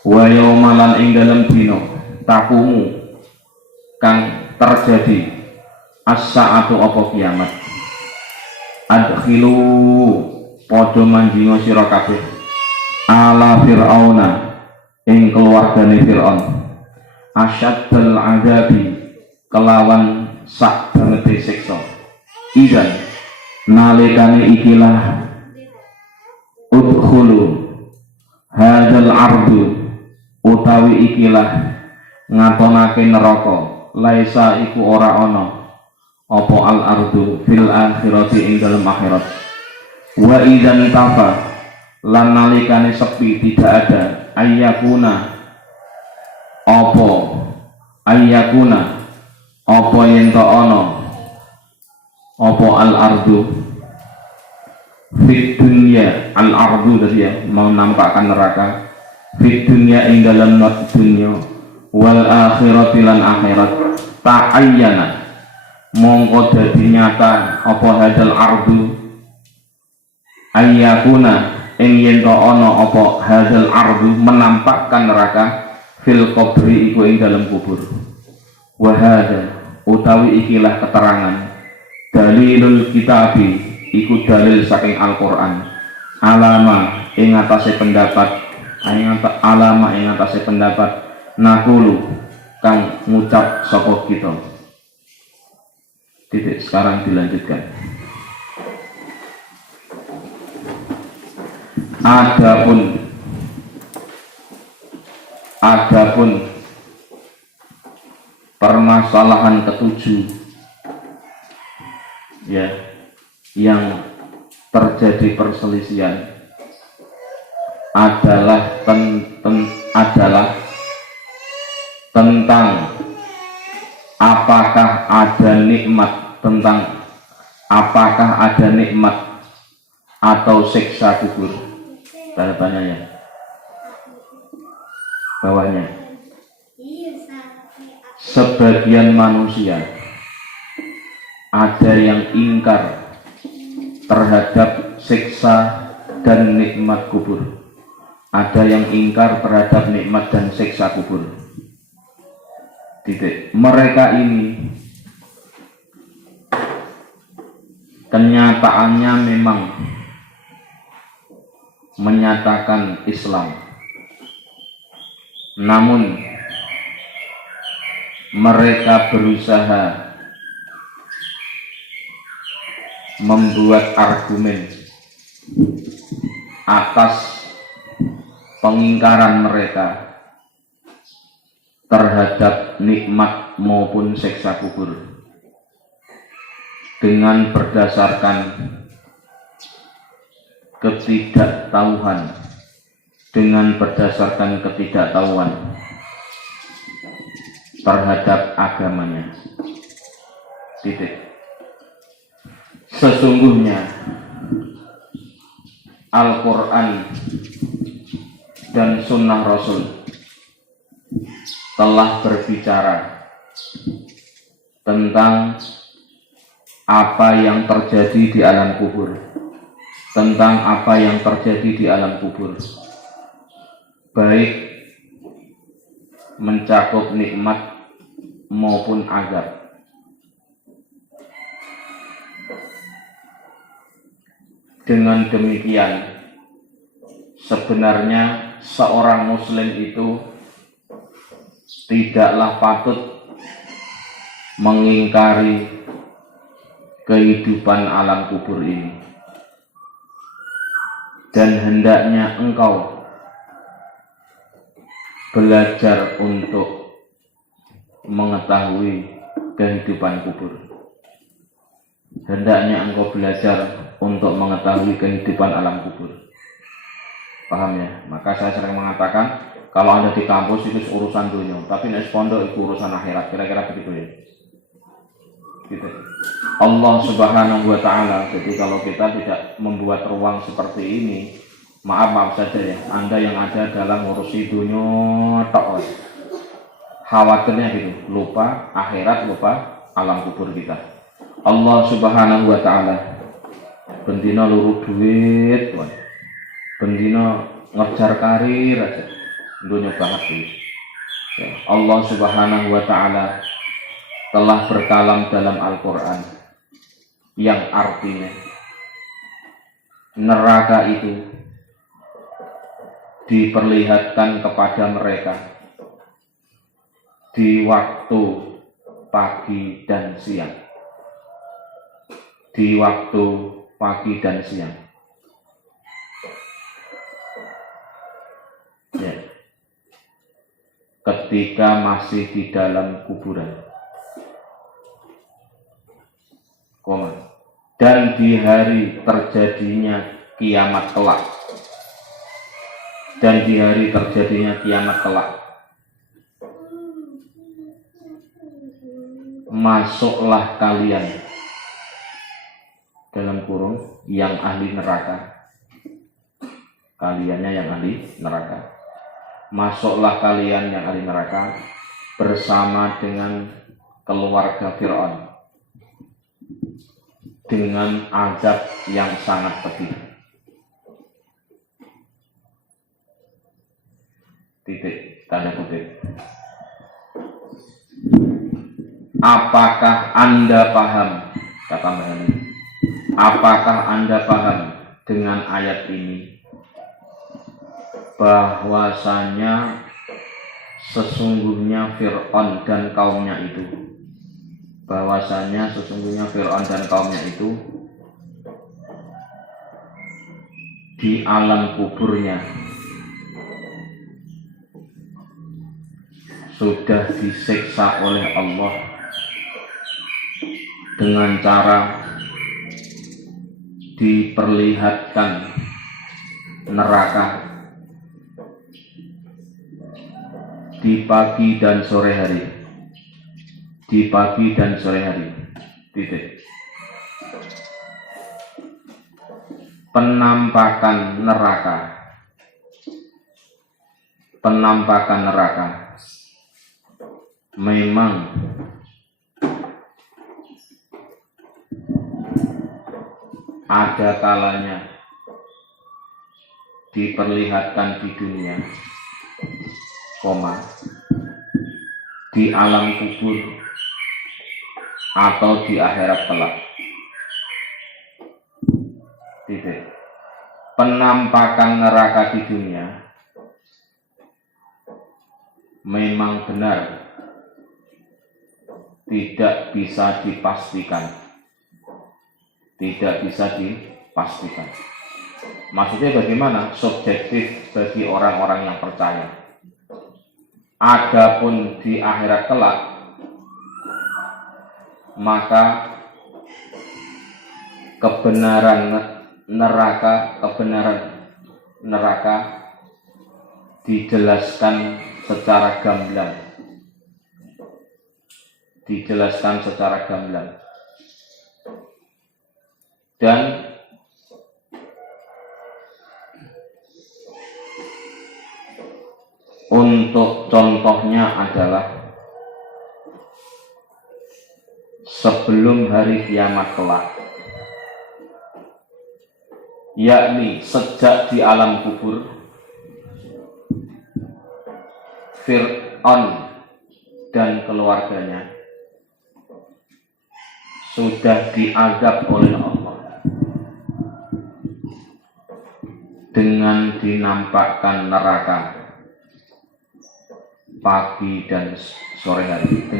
wa yaumalan ing dalem dina takumu kang terjadi as-saatu apa kiamat adkhilu padha manjinga sira kabeh ala fir'auna ing keluargane Fir'aun asyaddal adabi kelawan sak banget siksa idan nalikane ikilah udkhulu hadzal ardu utawi ikilah ngatonake neraka laisa iku ora ana apa al ardu fil akhirati ing dalem akhirat wa idzan tafa lan nalikane sepi tidak ada ayyakuna apa yen to ana apa al ardu fit dunya al ardu tadi ya mau nampakkan neraka fit dunya ing dalam dunya wal akhirati lan akhirat ta'ayyana mongko dadi nyata apa hadal ardu ayyakuna ing yen to ana apa hadal ardu menampakkan neraka fil qabri iku ing dalam kubur wa hada utawi ikilah keterangan dalilul kitabi iku dalil saking Al-Qur'an alama ing atase pendapat nakulu kang ngucap sapa kita. Titik, sekarang dilanjutkan. Adapun permasalahan ketujuh ya yang terjadi perselisihan adalah tentang apakah ada nikmat atau siksa kubur. Tanda tanya ya. Bawahnya. Sebagian manusia ada yang ingkar terhadap siksa dan nikmat kubur. Ada yang ingkar terhadap nikmat dan siksa kubur. Titik. Mereka ini kenyataannya memang menyatakan Islam, namun mereka berusaha membuat argumen atas pengingkaran mereka terhadap nikmat maupun siksa kubur dengan berdasarkan ketidaktahuan, terhadap agamanya. Titik. Sesungguhnya Al-Quran dan Sunnah Rasul telah berbicara tentang apa yang terjadi di alam kubur, baik mencakup nikmat maupun azab. Dengan demikian, sebenarnya seorang muslim itu tidaklah patut mengingkari kehidupan alam kubur ini, dan hendaknya engkau belajar untuk mengetahui kehidupan kubur. Hendaknya engkau belajar untuk mengetahui kehidupan alam kubur. Paham ya? Maka saya sering mengatakan, kalau Anda di kampus itu urusan dunia, tapi nek pondok itu urusan akhirat. Kira-kira begitu ya. Gitu. Allah Subhanahu wa Ta'ala. Jadi kalau kita tidak membuat ruang seperti ini, maaf saja ya, Anda yang ada dalam ngurusi dunia tok. Khawatirnya gitu, lupa akhirat, lupa alam kubur kita. Allah Subhanahu wa Ta'ala bendina luru duit, bendina ngejar karir aja, dunia banget gitu. Ya, Allah Subhanahu wa Ta'ala telah berkalam dalam Al-Quran yang artinya neraka itu diperlihatkan kepada mereka di waktu pagi dan siang. Di waktu pagi dan siang. Ya. Ketika masih di dalam kuburan. Dan di hari terjadinya kiamat kelak. Masuklah kalian, dalam kurung, yang ahli neraka. Kaliannya yang ahli neraka. Masuklah kalian yang ahli neraka bersama dengan keluarga Fir'aun dengan azab yang sangat pedih. Titik, tanda kutip. Apakah Anda paham, kata Mbak Hani, apakah Anda paham dengan ayat ini bahwasanya sesungguhnya Fir'aun dan kaumnya itu di alam kuburnya sudah disiksa oleh Allah dengan cara diperlihatkan neraka di pagi dan sore hari. Titik. penampakan neraka. Penampakan neraka memang ada kalanya diperlihatkan di dunia, di alam kubur atau di akhirat kelak. Titik. Penampakan neraka di dunia memang benar, tidak bisa dipastikan. Tidak bisa dipastikan. Maksudnya bagaimana? Subjektif bagi orang-orang yang percaya. Adapun di akhirat kelak, maka kebenaran neraka dijelaskan secara gamblang. Dan untuk contohnya adalah sebelum hari kiamat kelak, yakni sejak di alam kubur, Fir'aun dan keluarganya sudah diazab oleh Allah dengan dinampakkan neraka pagi dan sore hari.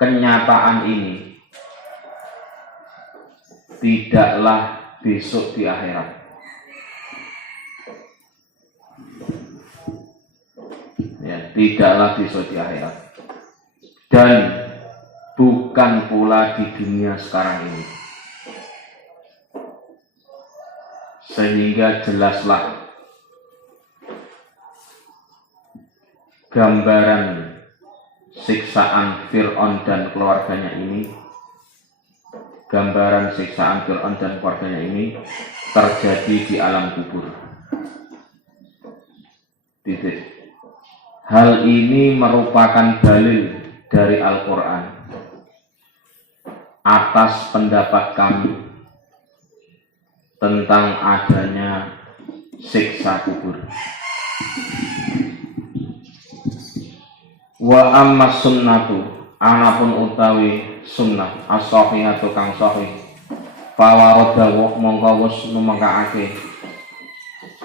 Kenyataan ini tidaklah besok di akhirat. Tidaklah besok di akhirat, dan bukan pula di dunia sekarang ini. Sehingga jelaslah gambaran siksaan Fir'aun dan keluarganya ini, terjadi di alam kubur. Titik. Hal ini merupakan dalil dari Al-Quran atas pendapat kami tentang adanya siksa kubur. Wa amma sunnatu, anapun utawi sunnah as-sahihatu kang sahih, fawaroda mongko wis numengkaake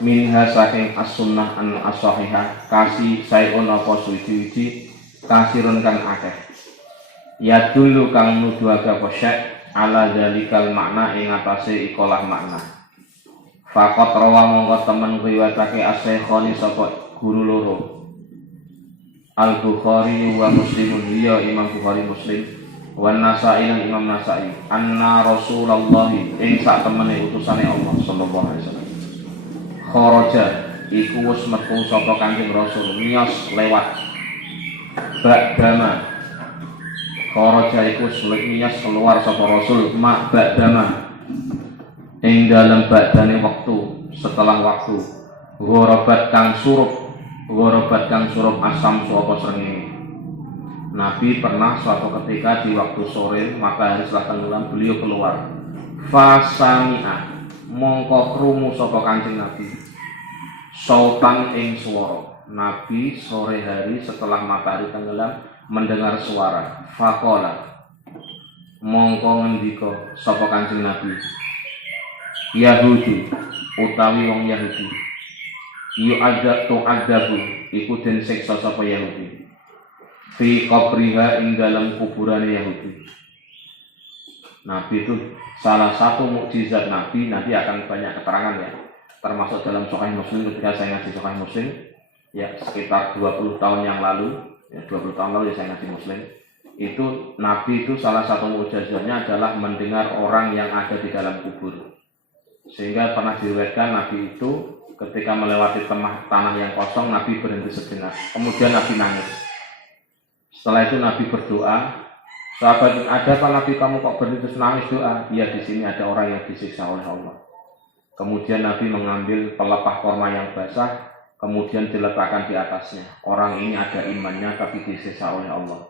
minha saking as-sunnah an as-sahihah kasih sayun apa suci-suci kasirun kang akeh, ya dulu kang nuduhaga posyek ala zalikal makna ing atase ikolah makna. Faqat rawa mongko temen riwayatake as-syekhoni sapa guru loro, Al-Bukhari wa Muslimun, ya Imam Bukhari Muslim, wan Nasa'i lan Imam Nasa'i, anna Rasulullah ing sak temene utusane Allah sallallahu alaihi wasallam, kharaja iku wis metu saka Kanjeng Rasul miyos lewat ba'dama. Kharaja iku miyos keluar saka Rasul ba'dama ing dalem badane wektu, setelah waktu, gharabat kang surup asam apa srengenge. Nabi pernah suatu ketika di waktu sore matahari setelah tenggelam beliau keluar. Fasami'a mongko krungu sapa Kanjeng Nabi sautan ing swara. Nabi sore hari setelah matahari tenggelam mendengar suara. Faqala mongko ngendika sapa Kanjeng Nabi, Yahudi utawi wong Yahudi, adabu iku den siksa sapa Yahudi fi qabriha ing dalam kuburane Yahudi. Nabi itu salah satu mukjizat Nabi, nanti akan banyak keterangan ya, termasuk dalam Sahih Muslim. Ketika saya ngaji Sahih Muslim ya sekitar 20 tahun yang lalu, ya 20 tahun lalu ya saya ngaji Muslim, itu Nabi itu salah satu mukjizatnya adalah mendengar orang yang ada di dalam kubur. Sehingga pernah diriwayatkan Nabi itu ketika melewati tanah yang kosong, Nabi berhenti sejenak, kemudian Nabi nangis. Setelah itu Nabi berdoa Sahabat, adakah Nabi kamu kok berdiri nangis doa? Iya, di sini ada orang yang disiksa oleh Allah. Kemudian Nabi mengambil pelepah korma yang basah, kemudian diletakkan di atasnya. Orang ini ada imannya tapi disiksa oleh Allah.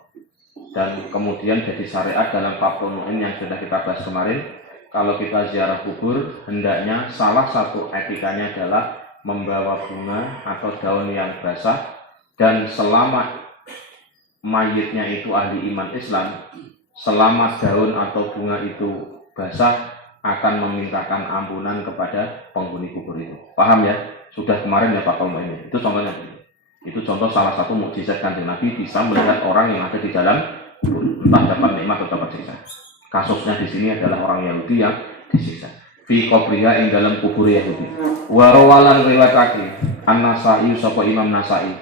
Dan kemudian jadi syariat dalam bab Nu'in yang sudah kita bahas kemarin. Kalau kita ziarah kubur, hendaknya salah satu etikanya adalah membawa bunga atau daun yang basah. Dan selama mayitnya itu ahli iman Islam, selama daun atau bunga itu basah, akan memintakan ampunan kepada penghuni kubur itu. Paham ya? Sudah kemarin ya Pak Tomo ini. Itu contohnya. Itu contoh salah satu mukjizat Kanjeng Nabi bisa melihat orang yang ada di dalam kubur, entah dapat nikmat atau dapat siksa. Kasusnya di sini adalah orang Yahudi yang disiksa. Fi qabriha ing dalam kubur Yahudi. Wa rawalan riwayatake An-Nasa'i sapa Imam Nasa'i.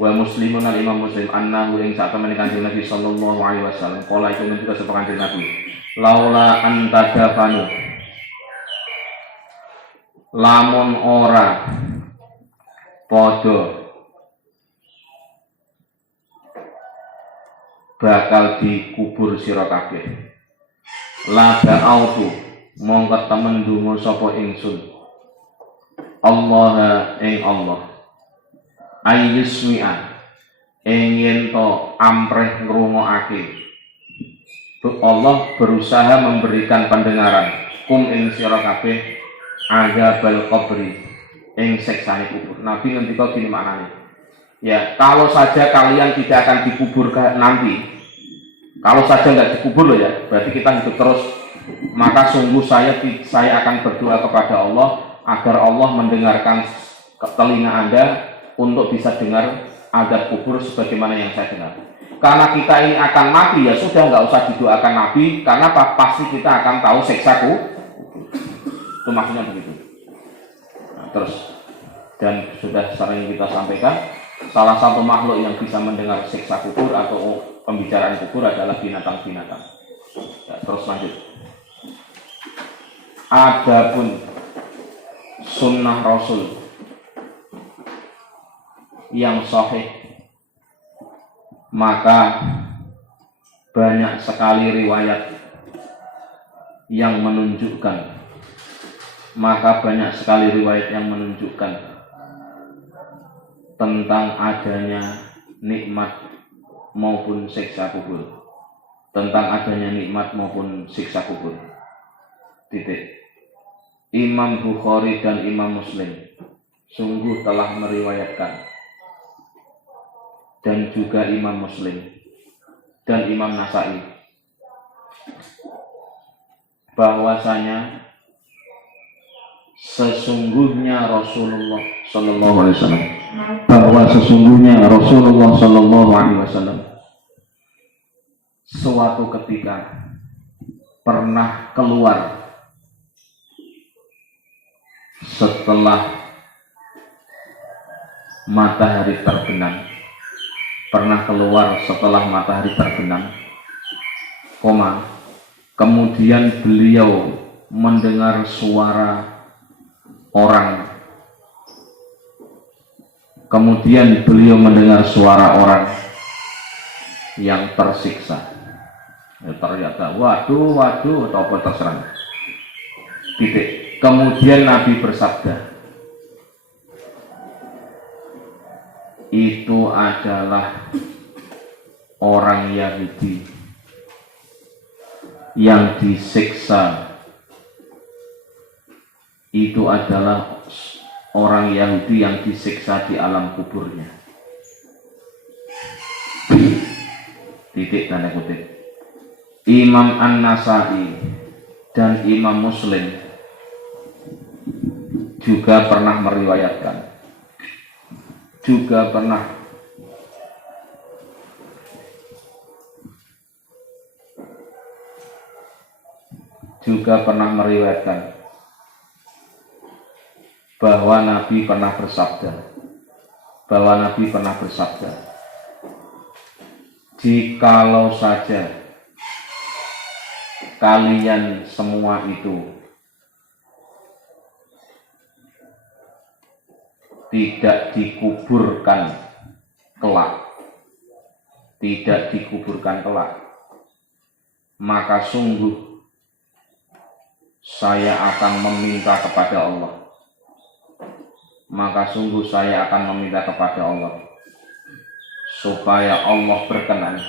Wa Muslimun al-Imam Muslim annahu ing sak temene Kanjeng Nabi sallallahu alaihi wasallam kala itu ngendika sapa Kanjeng Nabi laula antadafanu lamun ora padha bakal dikubur sira kabeh la ba'autu mongko temen ndonga sapa ingsun Allah ing Allah ayyusmi'a ingin to ampreh ngrungokake Allah berusaha memberikan pendengaran kum ing sira kabeh azabal qabri ing siksane kubur. Nabi ngendika gini maknane. Ya, kalau saja kalian tidak akan dikubur nanti, kalau saja nggak dikubur loh ya, berarti kita hidup terus, maka sungguh saya akan berdoa kepada Allah agar Allah mendengarkan telinga Anda untuk bisa dengar azab kubur sebagaimana yang saya dengar. Karena kita ini akan mati, ya sudah nggak usah didoakan Nabi, karena pasti kita akan tahu siksa kubur. Itu maksudnya begitu. Nah, terus, dan sudah sering kita sampaikan, salah satu makhluk yang bisa mendengar siksa kubur atau pembicaraan kubur adalah binatang-binatang. Ya, terus lanjut. Adapun sunnah Rasul yang sahih, maka banyak sekali riwayat yang menunjukkan tentang adanya nikmat maupun siksa kubur. Titik. Imam Bukhari dan Imam Muslim sungguh telah meriwayatkan, dan juga Imam Muslim dan Imam Nasa'i, bahwasanya sesungguhnya Rasulullah Sallallahu Alaihi Wasallam suatu ketika pernah keluar setelah matahari terbenam, kemudian beliau mendengar suara orang yang tersiksa. Ya, ternyata waduh atau apa terserah. Titik. Kemudian Nabi bersabda, itu adalah orang Yahudi yang disiksa. Itu adalah orang Yahudi yang disiksa di alam kuburnya. Titik tanda kutip. Imam An-Nasa'i dan Imam Muslim juga pernah meriwayatkan, bahwa Nabi pernah bersabda, jikalau saja kalian semua itu tidak dikuburkan kelak, maka sungguh saya akan meminta kepada Allah. Maka sungguh saya akan meminta kepada Allah supaya Allah berkenan,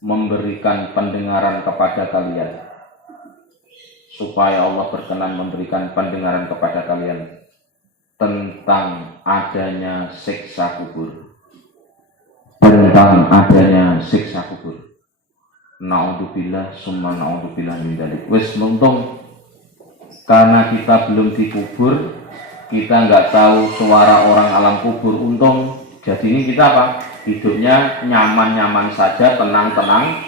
memberikan pendengaran kepada kalian, supaya Allah berkenan memberikan pendengaran kepada kalian tentang adanya siksa kubur, Naudzubillah summa naudzubillah min dzalik. Wis untung karena kita belum dikubur, kita nggak tahu suara orang alam kubur. Untung jadi ini kita apa? Hidupnya nyaman-nyaman saja, tenang-tenang.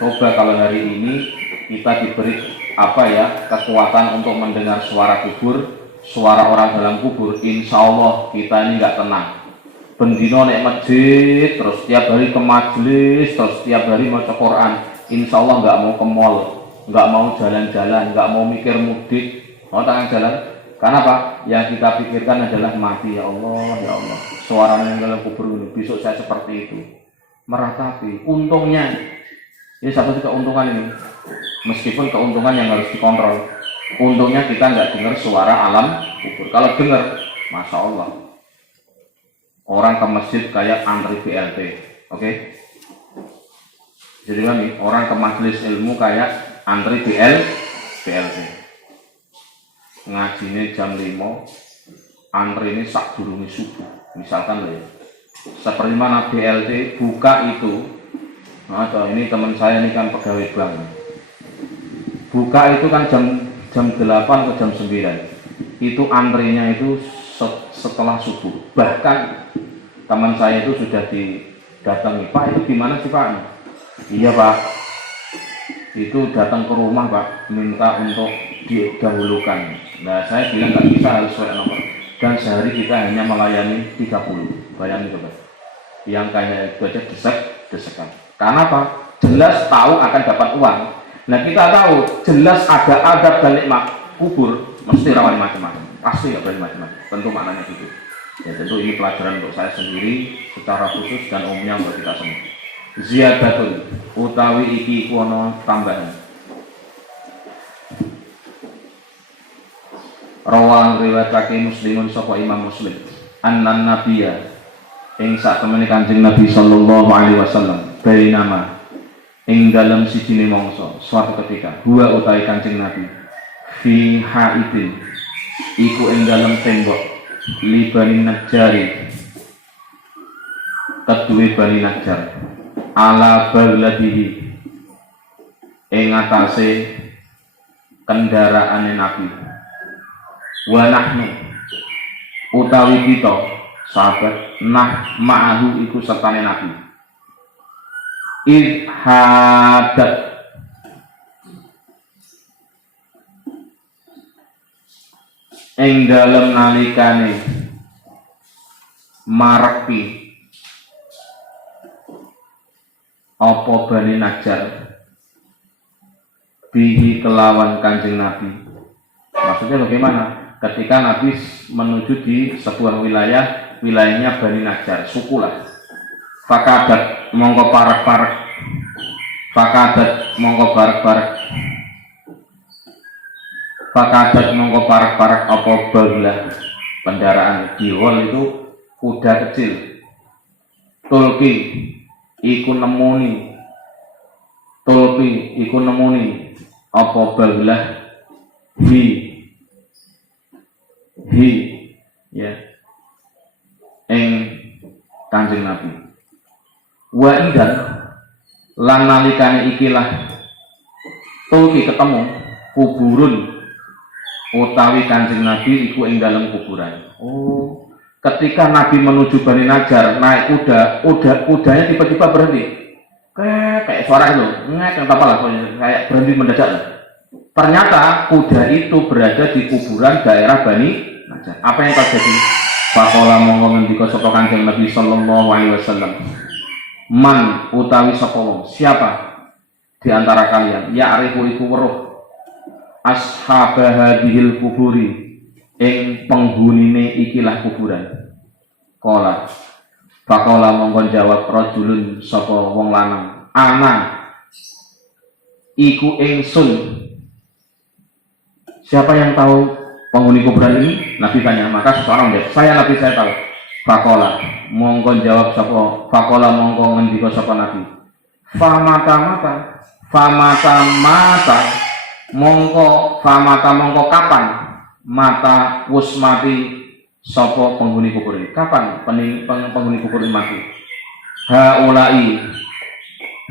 Coba kalau hari ini kita diberi kekuatan untuk mendengar suara kubur, suara orang dalam kubur, insya Allah kita ini nggak tenang. Bendino nek masjid, terus tiap hari ke majelis, terus tiap hari maca Quran, insya Allah nggak mau ke mall, nggak mau jalan-jalan, nggak mau mikir mudik, mau tangan jalan. Karena apa? Yang kita pikirkan adalah mati. Ya Allah, suara yang dalam kubur ini, besok saya seperti itu, meratapi. Untungnya, ini satu keuntungan ini, meskipun keuntungan yang harus dikontrol. Untungnya kita nggak dengar suara alam kubur. Kalau dengar, masya Allah, orang ke masjid kayak antri BLT, oke? Jadi kan orang ke majelis ilmu kayak antri BLT. Ngajinya jam 5, antri ini sak durunge subuh. Misalkan loh ya, seperti mana BLT buka itu, ini teman saya ini kan pegawai bank. Buka itu kan jam 8 ke jam 9. Itu antrinya itu setelah subuh. Bahkan teman saya itu sudah didatangi, Pak itu gimana sih Pak? Iya Pak, itu datang ke rumah Pak, minta untuk didahulukan. Nah saya bilang nggak bisa, harus sesuai nomor. Dan sehari kita hanya melayani 30. Bayangin coba, yang kayak itu aja desak-desakan. Karena apa? Jelas tahu akan dapat uang. Nah kita tahu jelas ada adab balik kubur, mesti rawan macam-macam, pasti nggak berani macam-macam. Tentu maknanya gitu. Ya tentu ini pelajaran untuk saya sendiri secara khusus dan umumnya untuk kita semua. Ziyadatun utawi iki kuono tambahan. Rawang riwayatake Muslimun sapa Imam Muslim. Annan Nabiyya ing sak temene Kanjeng Nabi sallallahu alaihi wasallam bainama ing dalam sijine mangsa suatu ketika huwa utawi Kanjeng Nabi fi haidin iku ing dalam tembok li Bani Najjari kedue Bani Najjar ala baladihi ing atase kendaraane Nabi wa nahnu utawi kita sahabat ma'ahu iku sertane Nabi hadat ing dalem nalikane marepi apa Bani Najjar bihi kelawan Kanjeng Nabi. Maksudnya bagaimana? Ketika Nabi menuju di sebuah wilayahnya Bani Najjar, suku lah. Fakadat mongko parek-parek apa baglah kendaraan diwol itu kuda kecil. Tulki iku nemuni apa baglah ya ing Kanjeng Nabi. Wa indan lan nalikane ikilah tulki ketemu kuburun utawi Kanjeng Nabi iku ing dalam kuburan. Oh, ketika Nabi menuju Bani Najjar naik kudanya tiba-tiba berhenti. Kayak suara itu, kayak berhenti mendadak. Ternyata kuda itu berada di kuburan daerah Bani Najjar. Apa yang terjadi? Faqala monggo ngendika sapa Kanjeng Nabi sallallahu alaihi wasallam. Man utawi sapa wong, siapa di antara kalian ya arifu iku weruh ashab hadhil kuburi ing penghunine ikilah kuburan. Qala Faqala mongko jawab rajulun sapa wong lanang, ana iku ingsun. Siapa yang tahu penghuni kuburan ini? Nabi tanya. Maka seseorang jawab, saya Nabi, saya tahu. Faqala mongko jawab sapa, faqala mongko ngendika sapa Nabi, famata mongko kapan mata wus mati sapa penghuni kubur ini? Kapan penghuni kubur ini mati? Haulai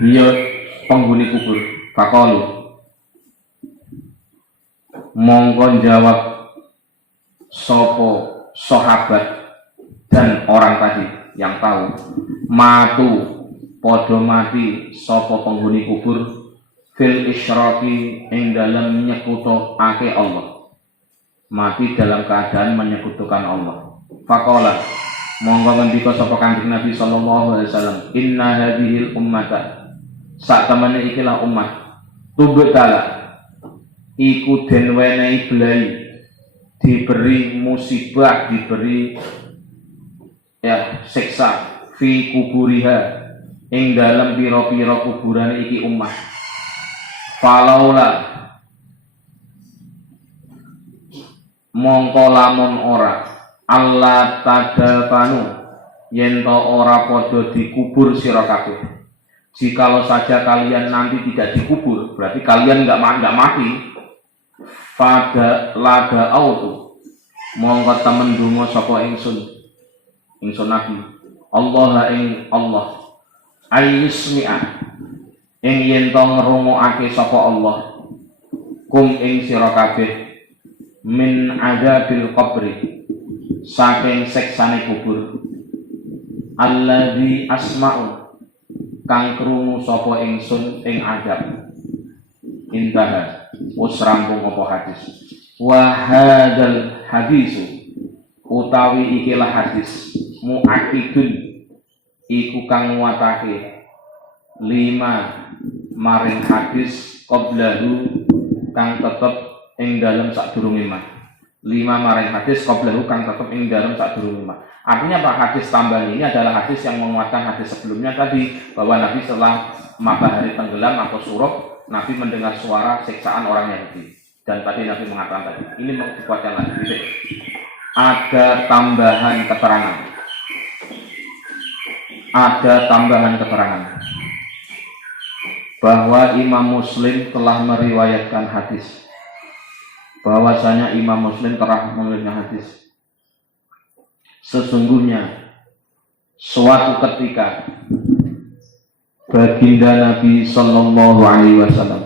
dia penghuni kubur. Faqalu mongko jawab sapa sahabat dan orang tadi yang tahu, matu podo mati sapa penghuni kubur fil isyraki ing dalam nyekutake Allah, mati dalam keadaan menyekutukan Allah. Faqala monggo ngendika sapa Kanjeng Nabi sallallahu alaihi wasallam, inna hadhil ummata, sak temene ikilah umat, tubtala iku den wenehi belai, diberi musibah, diberi siksa fi kuburiha ing dalam pira-pira kuburan iki umat. Falaula mongko lamun ora Allah tadafanu yen to ora padha dikubur sira kabeh. Jikalau saja kalian nanti tidak dikubur, berarti kalian enggak mati. Pada lada autu mongko temen donga sapa ingsun Nabi, Allah ing Allah ayyusmi'a ing yen to ngrungokake sapa Allah kum ing sira kabeh min azabil qabri saking siksane kubur, alladzi asma'u kang krungu sapa ingsun ing azab. Intaha wis rampung apa hadis. Wa hadzal hadisu utawi ikilah hadis mu'akkidun iku kang nguatake 5 maring hadis qablahu kang tetep ing dalem sadurunge mah. 5 maring hadis qablahu kang tetep ing dalem sadurunge mah. Artinya Pak, hadis tambahan ini adalah hadis yang menguatkan hadis sebelumnya tadi, bahwa Nabi setelah matahari tenggelam atau suruk, Nabi mendengar suara siksaan orang Yahudi. Dan tadi Nabi mengatakan tadi, ini dikuatkan lagi. Ada tambahan keterangan. Ada tambahan keterangan bahwa Imam Muslim telah meriwayatkan hadis. Bahwasanya Imam Muslim telah meriwayatkan hadis. Sesungguhnya suatu ketika baginda Nabi Sallallahu Alaihi Wasallam,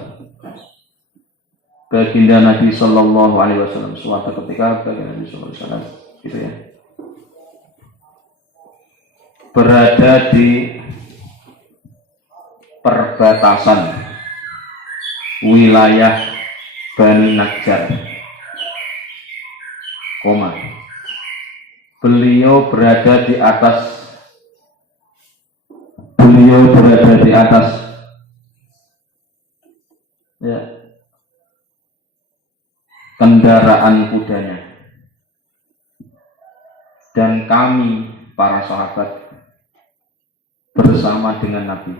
suatu ketika baginda Nabi Sallallahu Alaihi Wasallam, gitu ya, berada di perbatasan wilayah Bani Najjar, beliau berada di atas ya, kendaraan kudanya, dan kami para sahabat bersama dengan Nabi.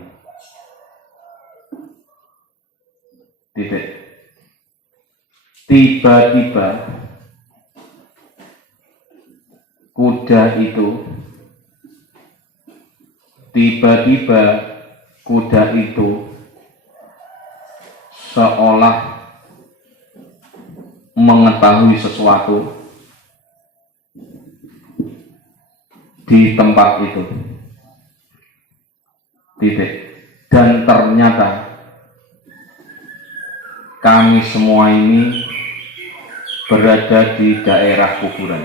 Tiba-tiba kuda itu seolah mengetahui sesuatu di tempat itu. Dan ternyata kami semua ini berada di daerah kuburan.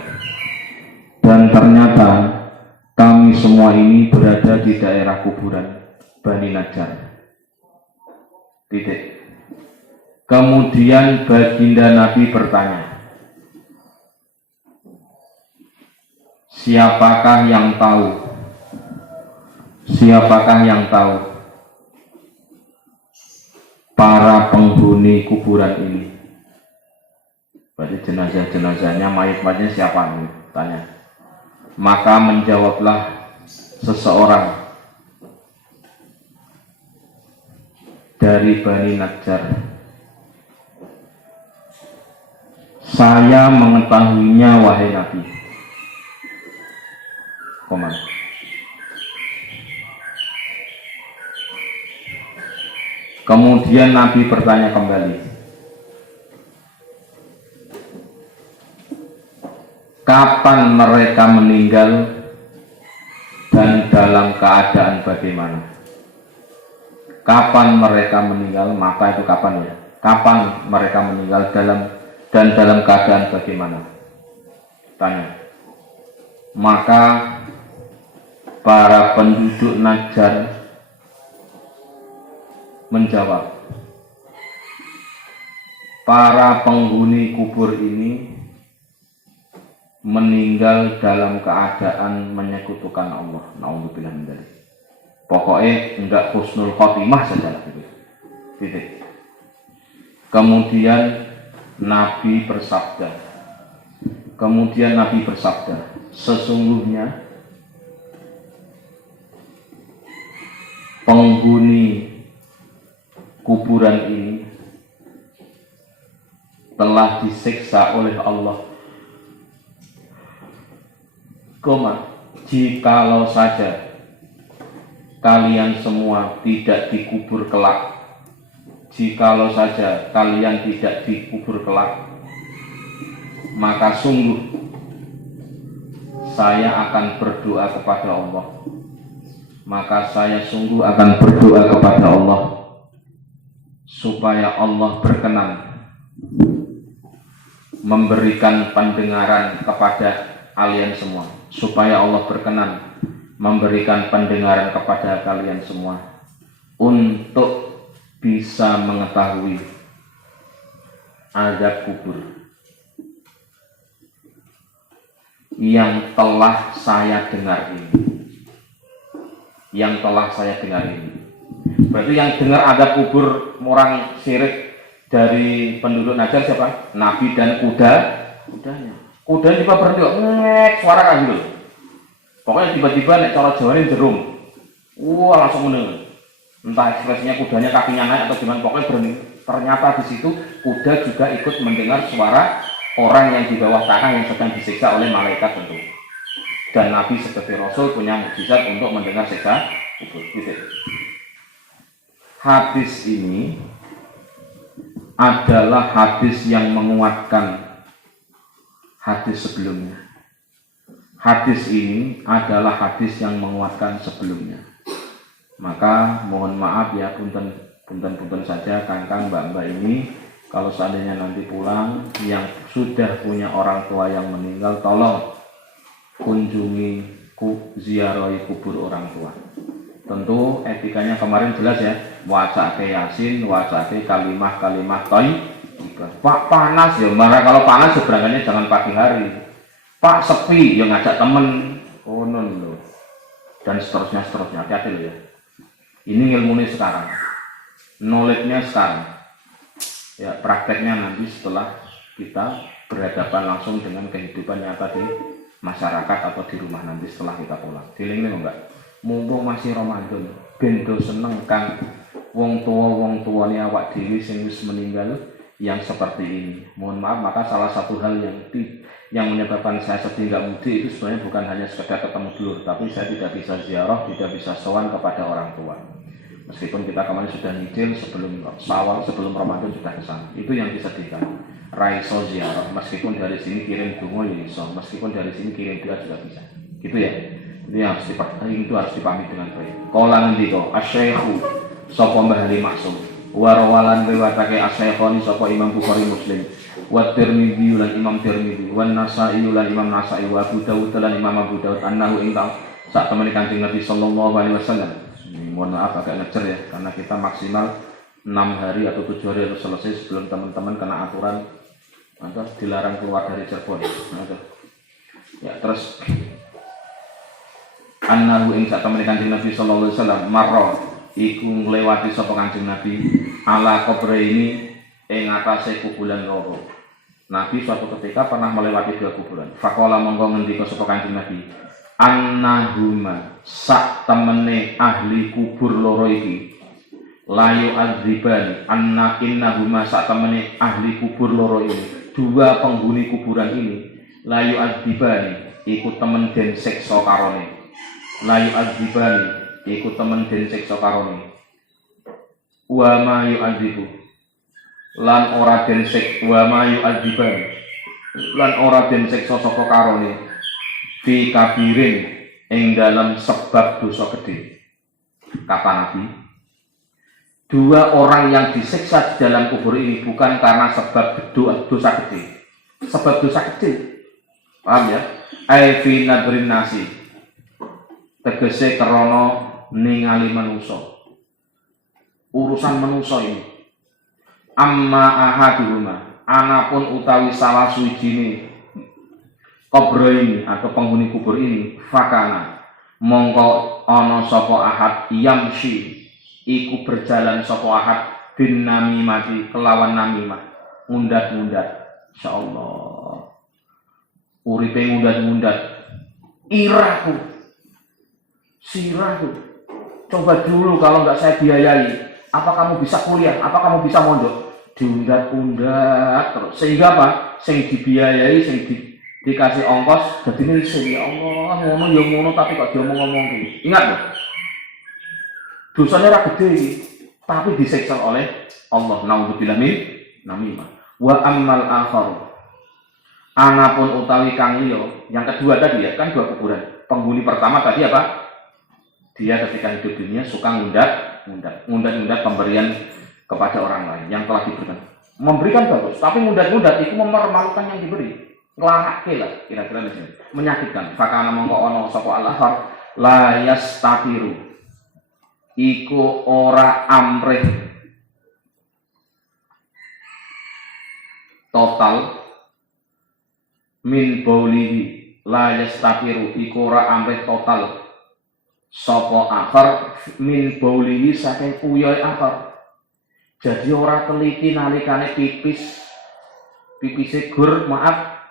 Bani Najjar. Kemudian baginda Nabi bertanya, siapakah yang tahu para penghuni kuburan ini? Berarti jenazah-jenazahnya, mayat-mayatnya siapa nih? Tanya. Maka menjawablah seseorang dari Bani Najjar. Saya mengetahuinya wahai Nabi. Kemudian Nabi bertanya kembali, kapan mereka meninggal dan dalam keadaan bagaimana? Kapan mereka meninggal, maka itu kapan ya? Kapan mereka meninggal dalam keadaan bagaimana? Tanya. Maka para penduduk Najjar menjawab, para penghuni kubur ini meninggal dalam keadaan menyekutukan Allah. Na'udzubillah min dzalik. Pokoknya enggak husnul khotimah saja gitu. Titik. Kemudian Nabi bersabda, sesungguhnya penghuni kuburan ini telah disiksa oleh Allah. Jikalau saja kalian semua tidak dikubur kelak, maka sungguh saya akan berdoa kepada Allah. Supaya Allah berkenan memberikan pendengaran kepada kalian semua. Untuk bisa mengetahui azab kubur yang telah saya dengar ini. Berarti yang dengar azab kubur orang syirik dari penduduk Najjar siapa? Nabi dan kudanya. Kuda tiba berhenti, ngek suara kan gitu. Pokoknya tiba-tiba nek cara Jawa ini jerum. Wah langsung meneng. Entah ekspresinya kudanya kakinya naik atau gimana, pokoknya berhenti. Ternyata di situ kuda juga ikut mendengar suara orang yang di bawah tanah yang sedang disiksa oleh malaikat tentu. Dan Nabi sebagai Rasul punya mukjizat untuk mendengar siksa kubur. Gitu. Hadis ini adalah hadis yang menguatkan hadis sebelumnya. Maka mohon maaf ya, punten saja kangkang mbak-mbak ini, kalau seandainya nanti pulang yang sudah punya orang tua yang meninggal, tolong kunjungi ziarahi kubur orang tua. Tentu etikanya kemarin jelas ya, wacake yasin, wacake kalimah thayyibah. Pak panas ya, marah kalau panas sebenarnya jangan pagi hari. Pak sepi ya ngajak temen, loh. Dan seterusnya, hati-hati loh ya. Ini ilmunya sekarang, knowledge-nya sekarang. Ya prakteknya nanti setelah kita berhadapan langsung dengan kehidupan nyata di masyarakat atau di rumah nanti setelah kita pulang. Dilingin enggak? Mumpung masih Ramadan, bendo seneng kan wong tua ni awak dewi sing wis meninggal yang seperti ini. Mohon maaf, maka salah satu hal yang menyebabkan saya sedih nggak mudik itu sebenarnya bukan hanya sekedar ketemu dulur, tapi saya tidak bisa ziarah, tidak bisa sowan kepada orang tua. Meskipun kita kemarin sudah nyicil sebelum Ramadan sudah kesana. Itu yang disedihkan. Raiso ziarah, meskipun dari sini kirim dungo ya iso, meskipun dari sini kirim doa juga bisa. Gitu ya. Itu harus dipahami dengan baik. Qala ndika asy-syaikhu sapa Mbah Ali Maksum wa rawalan riwayatake asy-syaikhoni sapa Imam Bukhari Muslim wa Tirmidzi lan Imam Tirmidzi wa Nasa'i lan Imam Nasa'i wa Abu Dawud lan Imam Abu Dawud annahu ingkang sak temene Kanjeng Nabi sallallahu alaihi wasallam. Mohon maaf agak ngecer ya, karena kita maksimal 6 hari atau 7 hari harus selesai sebelum teman-teman kena aturan atau dilarang keluar dari Cirebon. Ya, terus annahu ing sak temene Kanjeng Nabi sallallahu alaihi wasallam marra iku nglewati sapa Kanjeng Nabi ala kubre ini ing atase kuburan loro. Nabi suatu ketika pernah melewati 2 kuburan. Faqala monggo ngendika sapa Kanjeng Nabi, annahuma sak temene ahli kubur loro iki layu adzibani innahuma sak temene ahli kubur loro ini, dua penghuni kuburan ini layu adzibani iku temen den siksa karone, layu adzibani iku temen den siksa karone, wa ma yu'adzibu lan ora den siksa, wa ma yu'adzibani lan ora den siksa sapa karone fi kabirin ing dalam sebab dosa gede. Kata Nabi, dua orang yang disiksa di dalam kubur ini bukan karena sebab dosa gede, sebab dosa kecil, paham ya? Ai fi nadrin nasi, tegese krana ningali manusa, urusan manusa ini. Amma ahaduhuma, anapun utawi salah suwijine kubur ini atau penghuni kubur ini, fakana mongko ana sapa ahad yamsi iku berjalan sapa ahad bin namimati kelawan namimah, ngundat-ngundat. Insyaallah uripe ngundat-ngundat, iraku sirahku, coba dulu kalau nggak saya biayai, apa kamu bisa kuliah, apa kamu bisa mondok, diundat-undat terus, sehingga apa, sing dibiayai, sing dikasih ongkos jadi miskin. Ya Allah, ngono ya ngono tapi kok diomong-omong gitu. Ingat loh, dosanya ra gede tapi disiksa oleh Allah. Naudzubillah min namimah. Wa ammal akhar, anapun utawi kang liya, yang kedua tadi ya kan dua kuburan. Penghuni pertama tadi apa? Dia ketika hidup dunia suka ngundat pemberian kepada orang lain yang telah diberikan. Memberikan bagus, tapi ngundat itu mempermalukan yang diberi. Ngelakake lah kira-kira misalnya, menyakitkan. Fakana mongko ono sapa al-akhar la yastatiru iku ora amrih total min baulihi, la yastatiru iku ora amrih total sapa akhar min baulihi saking uyoy akhar. Jadi ora teliti nalikane pipise gur, maaf,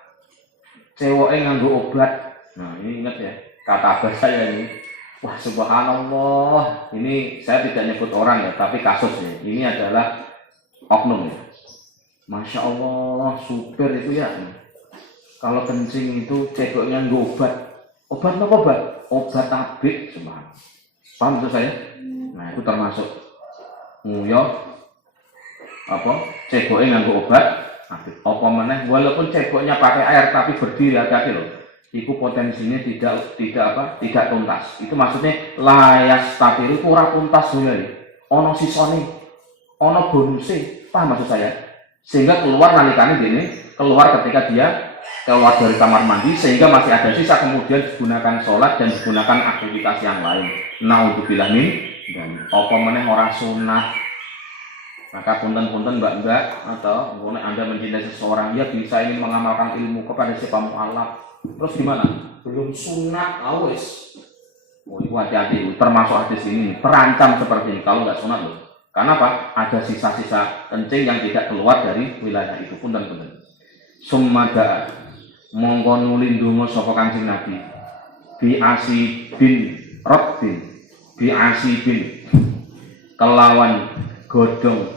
cewoke nganggo obat. Nah ini ingat ya, kata abah saya ini, wah subhanallah, ini saya tidak nyebut orang ya, tapi kasus ya, ini adalah oknum ya. Masya Allah, supir itu ya, kalau kencing itu cekoknya nganggo obat apa obat? Obat tabik, subhanallah. Paham itu saya? Nah itu termasuk nguyoh apa, cekoknya nganggo obat. Apa meneh walaupun ceboknya pakai air tapi berdiri, hati-hati loh. Itu potensinya tidak tuntas. Itu maksudnya layas tapi itu ora tuntas ya. Ono sisone, ono bonuse, paham maksud saya? Sehingga keluar nalikane dene, keluar ketika dia keluar dari kamar mandi, sehingga masih ada sisa kemudian digunakan sholat dan digunakan aktivitas yang lain. Naudzubillah min dan apa meneh ora sunat. Maka punten-punten mbak-mbak atau boleh Anda mencintai seseorang, ya bisa ingin mengamalkan ilmu kepada si mu'alaf. Terus gimana? Belum sunat, awes. Oh itu hati-hati, termasuk hadis ini terancam seperti ini kalau nggak sunat loh. Karena apa? Ada sisa-sisa kencing yang tidak keluar dari wilayah itu. Punten-punten. Summada mongko nuli ndonga sapa Kanjeng Nabi bi asibin rabbin, bi asibin kelawan godhong,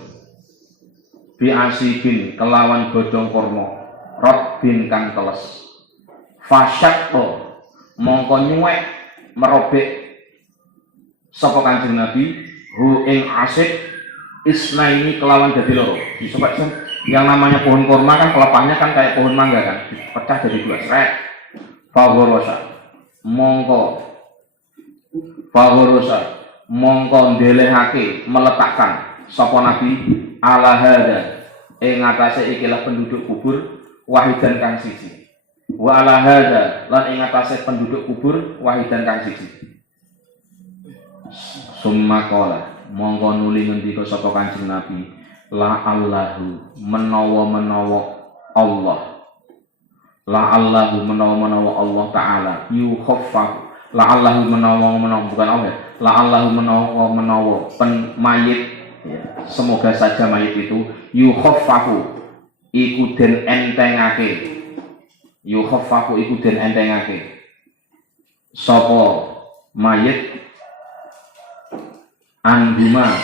bi asibin kelawan godhong kurma, rabbin kang teles, fasyaqqa mongko nyuwek merobek sapa Kanjeng Nabi hu ing asib isnaini kelawan dadi loro. Disebut yang namanya pohon kurma kan pelepahnya kan kayak pohon mangga kan, pecah jadi dua. Faworosa mongko ndelehake meletakkan sapa Nabi ala hada ing atase ikilah penduduk kubur wahidan kang siji, wa ala hada lan ing atase penduduk kubur wahidan kang siji. Summa qala mongko nuli ngendika sapa Kanjeng Nabi la allahu menawa Allah, la allahu menawa Allah taala yukhaffafu, la allahu menawa bukan Allah, la allahu menawa mayit ya, semoga saja mayit itu yukhaffafu iku den entengake, yukhaffafu iku den entengake sapa mayit anhuma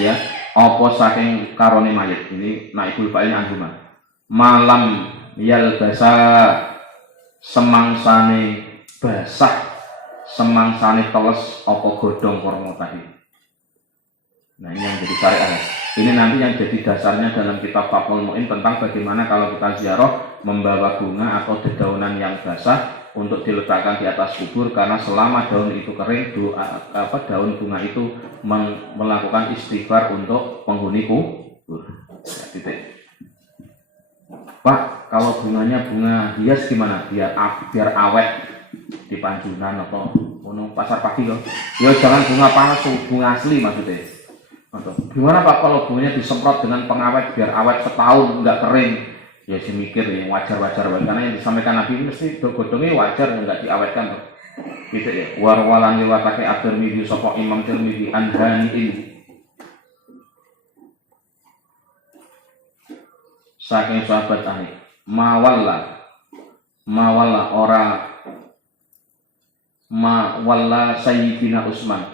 ya apa saking karone mayit. Ini naibul fa'il anhuma. Malam yalbasa semangsane basah semangsane teles apa godhong kormo tadi. Nah ini yang jadi syariat. Ini nanti yang jadi dasarnya dalam kitab Fathul Mu'in tentang bagaimana kalau kita ziarah membawa bunga atau dedaunan yang basah untuk diletakkan di atas kubur, karena selama daun itu kering, daun bunga itu melakukan istighfar untuk penghuni kubur. Ya, titik. Pak, kalau bunganya bunga hias gimana? Biar awet di Panjunan atau pasar pagi loh. Ya jangan bunga palsu, bunga asli maksudnya. Gimana Pak kalau bunganya disemprot dengan pengawet biar awet setahun nggak kering? Ya sih mikir yang wajar-wajar banget, karena yang disampaikan Nabi ini mesti godongnya wajar nggak diawetkan tuh. Gitu ya. Warwalan liwatake at-Tirmidzi sapa Imam Tirmidzi anhaniin saking sahabat ahli mawalla Sayyidina Utsman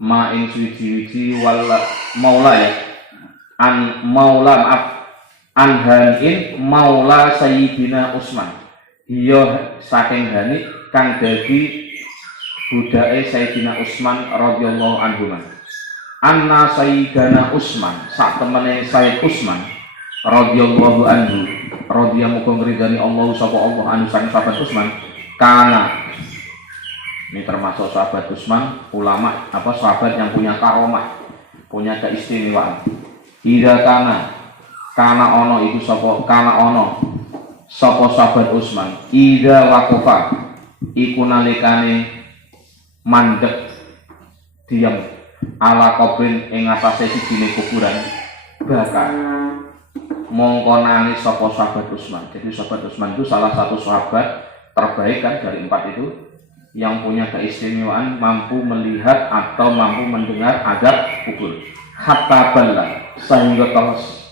ma ing suci-suci wala maula ya an maula maaf anhanin maula Sayyidina Utsman iya saking hani kang dadi budake Sayyidina Utsman radhiyallahu anhu. Anna Sayyidina Utsman sak temene Sayyid Utsman radhiyallahu anhu radhiyallahu ngridani Allah sapa Allah anu saking sahabat Utsman kana. Ini termasuk sahabat Utsman, ulama sahabat yang punya karomah, punya keistimewaan. Ida kana ono iku sapa sahabat Utsman. Ida wakofa iku nalikane mandek diam ala kubrin ing atase sijine kuburan bakar mongko nangis sapa sahabat Utsman. Jadi sahabat Utsman itu salah satu sahabat terbaik kan dari 4 itu, yang punya keistimewaan mampu melihat atau mampu mendengar azab kubur. Hatta balla sehingga teles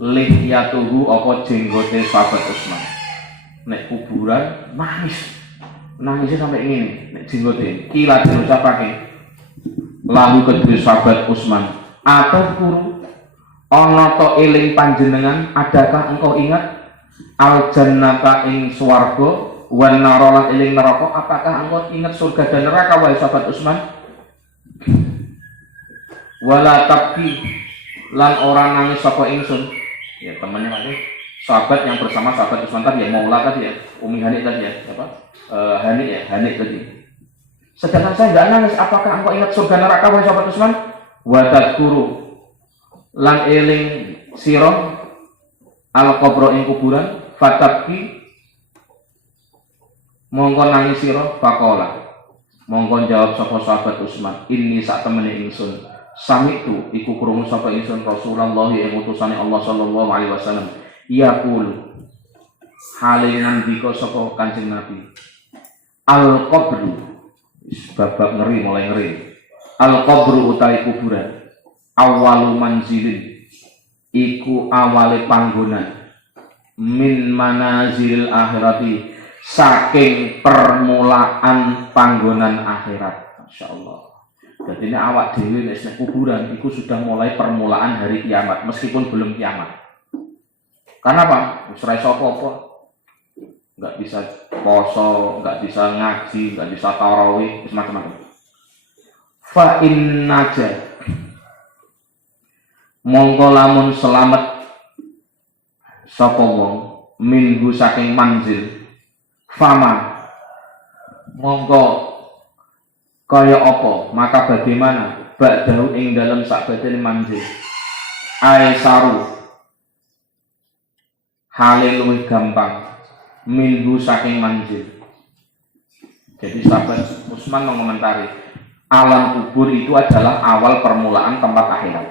lihyatuhu apa jenggote sahabat Utsman. Nek kuburan nangisnya sampai ini nek jenggote kila diucapake lalu kedua sahabat Utsman atau guru ana to eling panjenengan, adakah engkau ingat al jannata ing swarga wan narolan eling neraka, apakah engkau ingat surga dan neraka wahai sahabat Utsman? Wala tabki lan orang nangis sapa ingsun. Ya temannya lagi sahabat yang bersama sahabat Utsman tadi ya, Maula tadi ya, Umi Hani tadi ya, Hani tadi. Sedangkan saya enggak nangis, apakah engkau ingat surga neraka wahai sahabat Utsman? Wa tadkuru lan eling sira al qabra ing kuburan fatabki mongko nangis sira faqala mongko jawab sapa sahabat Utsman ini sak temene ingsun samitu iku krungu sapa ingsun Rasulullah ing utusane Allah sallallahu alaihi wasallam yaqulu hale ngendika sapa Kanjeng Nabi al qabru babak ngeri mulai ngeri al qabru utawi kuburan awalu manzilin iku awale panggonan min manazil akhirati saking permulaan panggonan akhirat. Masya Allah. Jadi ini awak dewi nek kuburan itu sudah mulai permulaan hari kiamat meskipun belum kiamat. Karena apa? Usrai apa-apa, nggak bisa poso, nggak bisa ngaji, nggak bisa tarawih, macam-macam. Fa innaja mongko lamun selamat sapa wong minggu saking manzil fama mongko kaya apa maka bagaimana ba'dahu ing dalam sakbetene manzil aisaru hale luwih gampang minggu saking manzil. Jadi sahabat Utsman mengomentari alam kubur itu adalah awal permulaan tempat akhirat.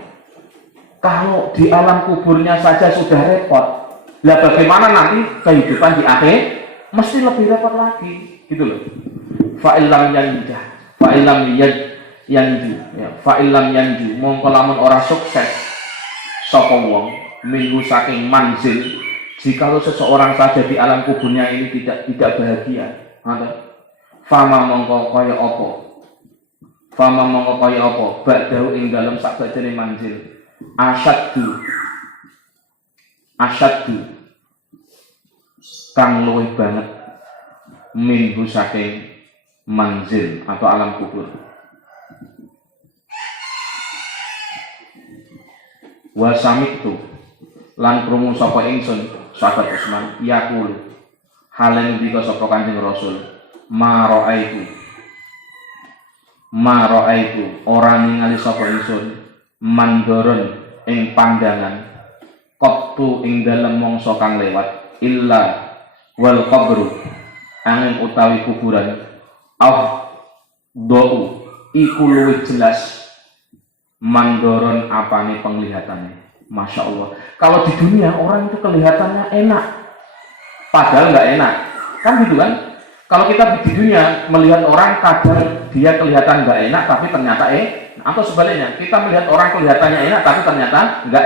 Kalau di alam kuburnya saja sudah repot, lah bagaimana nanti kehidupan di akhir? Mesti lebih repot lagi, gitu loh. Fa'ilam yanju, mongko lamun ora sukses sapa wong minggu saking manzil. Jikalau seseorang saja di alam kuburnya ini tidak bahagia, Fama mongko kaya apa? Fama mongko kaya apa? Ba'dahu ing dalem sakbadane manzil. Asyaddu kang luwih banget minhu saking manzil atau alam kubur. Wa samitu lan krungu sapa ingsun sahabat Utsman yaqul halen dika sapa Kanjeng Rasul ma raaitu ora ningali sapa ingsun mandoron ing pandangan qattu ing dalem mangsa kang lewat illa wal qabru angin utawi kuburan afdau iku luwih jelas mandoron apane penglihatannya. Masya Allah, kalau di dunia orang itu kelihatannya enak padahal nggak enak kan gitu kan. Kalau kita di dunia melihat orang kadang dia kelihatan nggak enak tapi ternyata atau sebaliknya kita melihat orang kelihatannya enak tapi ternyata nggak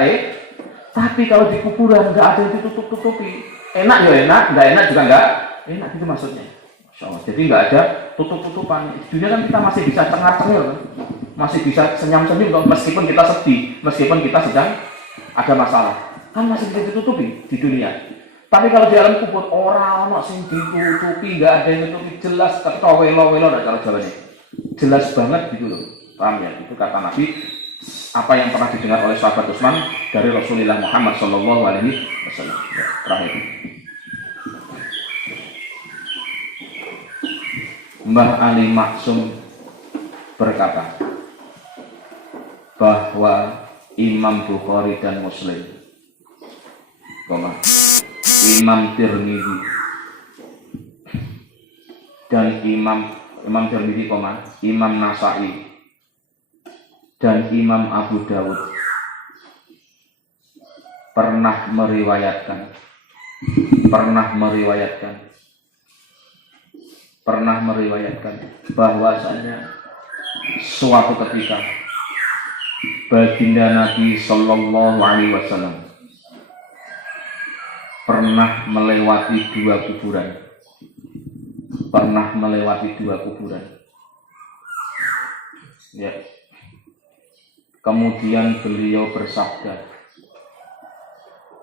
tapi kalau di kuburan nggak ada yang ditutup-tutupi, enak ya enak, nggak enak juga nggak enak, itu maksudnya. Masya Allah. Jadi nggak ada tutup-tutupan. Di dunia kan kita masih bisa cengar-cengir kan? Masih bisa senyum-senyum meskipun kita sedih, meskipun kita sedang ada masalah, kan masih bisa ditutupi di dunia. Tapi kalau di alam kubur orang sing ditutupi, nggak ada yang ditutupi, jelas ketowelo-welo nah kalau jawabannya jelas banget gitu loh. Paham ya? Itu kata Nabi, apa yang pernah didengar oleh sahabat Utsman dari Rasulullah Muhammad Shallallahu Alaihi Wasallam. Ya, terakhir. Mbah Ali Maksum berkata bahwa Imam Bukhari dan Muslim, Imam Tirmidzi dan Imam Tirmidzi, Imam Nasai dan Imam Abu Dawud pernah meriwayatkan bahwasanya suatu ketika baginda Nabi Sallallahu Alaihi Wasallam pernah melewati dua kuburan. Ya. Kemudian beliau bersabda,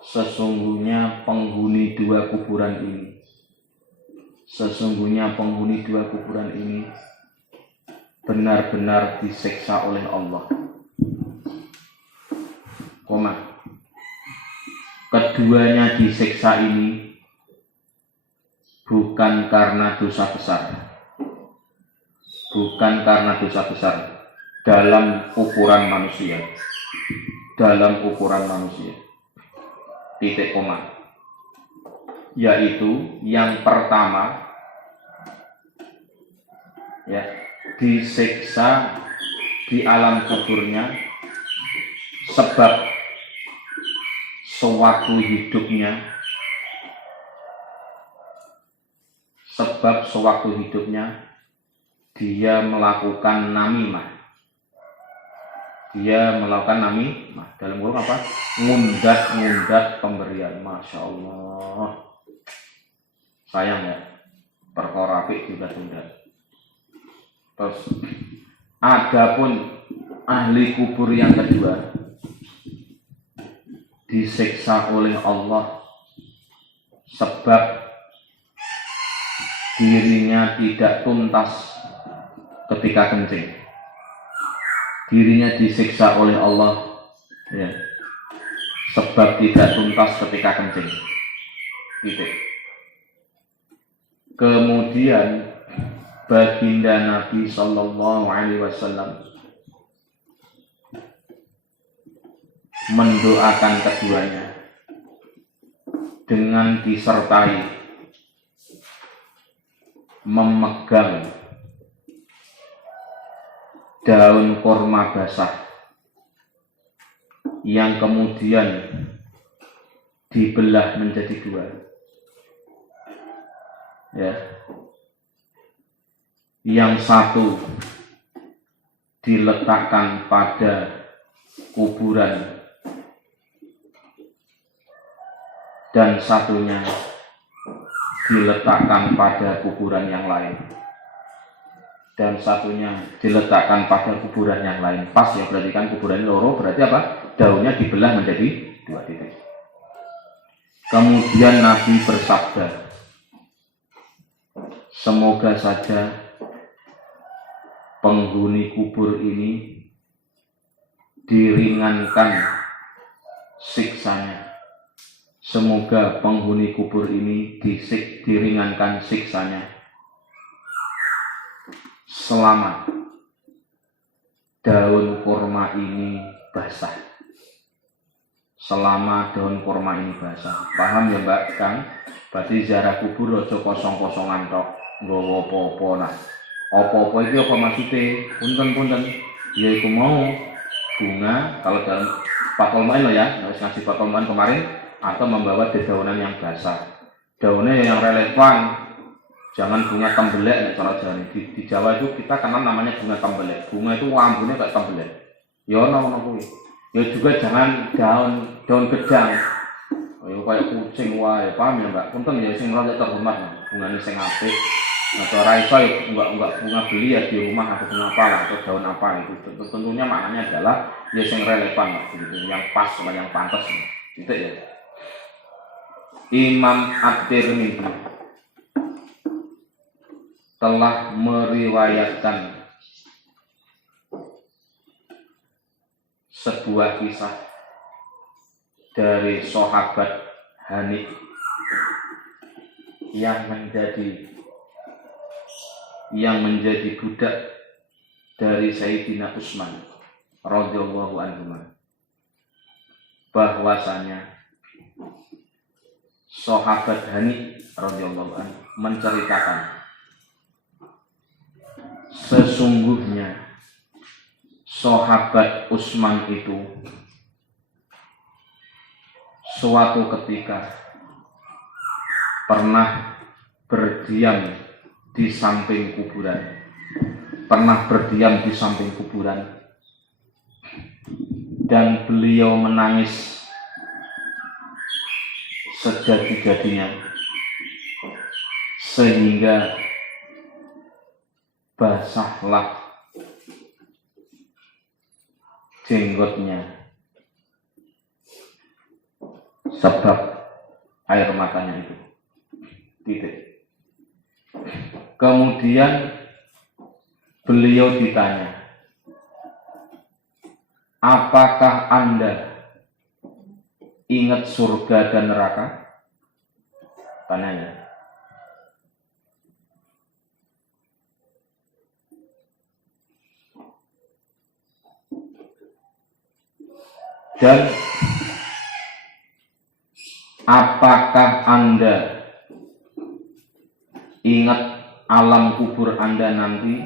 sesungguhnya penghuni dua kuburan ini benar-benar disiksa oleh Allah. Keduanya disiksa ini bukan karena dosa besar dalam ukuran manusia. Titik koma. Yaitu yang pertama ya, disiksa di alam kuburnya sebab sewaktu hidupnya dia melakukan namimah. Dalam kurung apa? Ngundat pemberian. Masya Allah. Sayang ya, perkara apik tunda-tunda. Terus adapun ahli kubur yang kedua disiksa oleh Allah sebab dirinya tidak tuntas ketika kencing. Dirinya disiksa oleh Allah ya, sebab tidak tuntas ketika kencing. Gitu. Kemudian baginda Nabi Sallallahu Alaihi Wasallam mendoakan keduanya dengan disertai memegang daun korma basah yang kemudian dibelah menjadi dua. Ya. Yang satu diletakkan pada kuburan dan satunya diletakkan pada kuburan yang lain. dan satunya diletakkan pada kuburan yang lain. Pas ya, berarti kan kuburan loro, berarti apa? Daunnya dibelah menjadi 2 titik. Kemudian Nabi bersabda, semoga saja penghuni kubur ini diringankan siksanya. Semoga penghuni kubur ini diringankan siksanya selama daun kurma ini basah. Selama daun kurma ini basah. Paham ya Mbak Kang? Berarti ziarah kubur aja kosong-kosongan tok, nggawa apa-apa. Nah, apa-apa iki apa maksude? Punten-punten. Ya iku mau bunga, kalau dalam patolmain loh ya, harus ngasih patolmain kemarin, atau membawa dedaunan yang basah. Daunnya yang relevan, jangan bunga tembelek. Kalau di Jawa itu kita kenal namanya bunga tembelek. Bunga itu wambune kayak tembelek. Ya ono kuwi. Ya juga jangan daun gedang. Ya kayak kucing wae, paham ya Mbak? Punten ya sing rada terhormat, bungane sing apik. Atau raisa ya enggak bunga beli ya di rumah atau bunga apa lah, atau daun apa itu. Tentunya maknanya adalah ya yang relevan lah, gitu, yang pas sama yang pantas gitu ya. Imam At-Tirmidzi telah meriwayatkan sebuah kisah dari sahabat Hanif yang menjadi budak dari Sayyidina Utsman radhiyallahu anhu, bahwasanya sahabat Hanif radhiyallahu anhu menceritakan sesungguhnya sahabat Utsman itu suatu ketika pernah berdiam di samping kuburan, dan beliau menangis sejadi-jadinya sehingga basahlah jenggotnya sebab air matanya itu. Titik. Kemudian beliau ditanya, apakah Anda ingat surga dan neraka? Tanyanya. Dan apakah Anda ingat alam kubur Anda nanti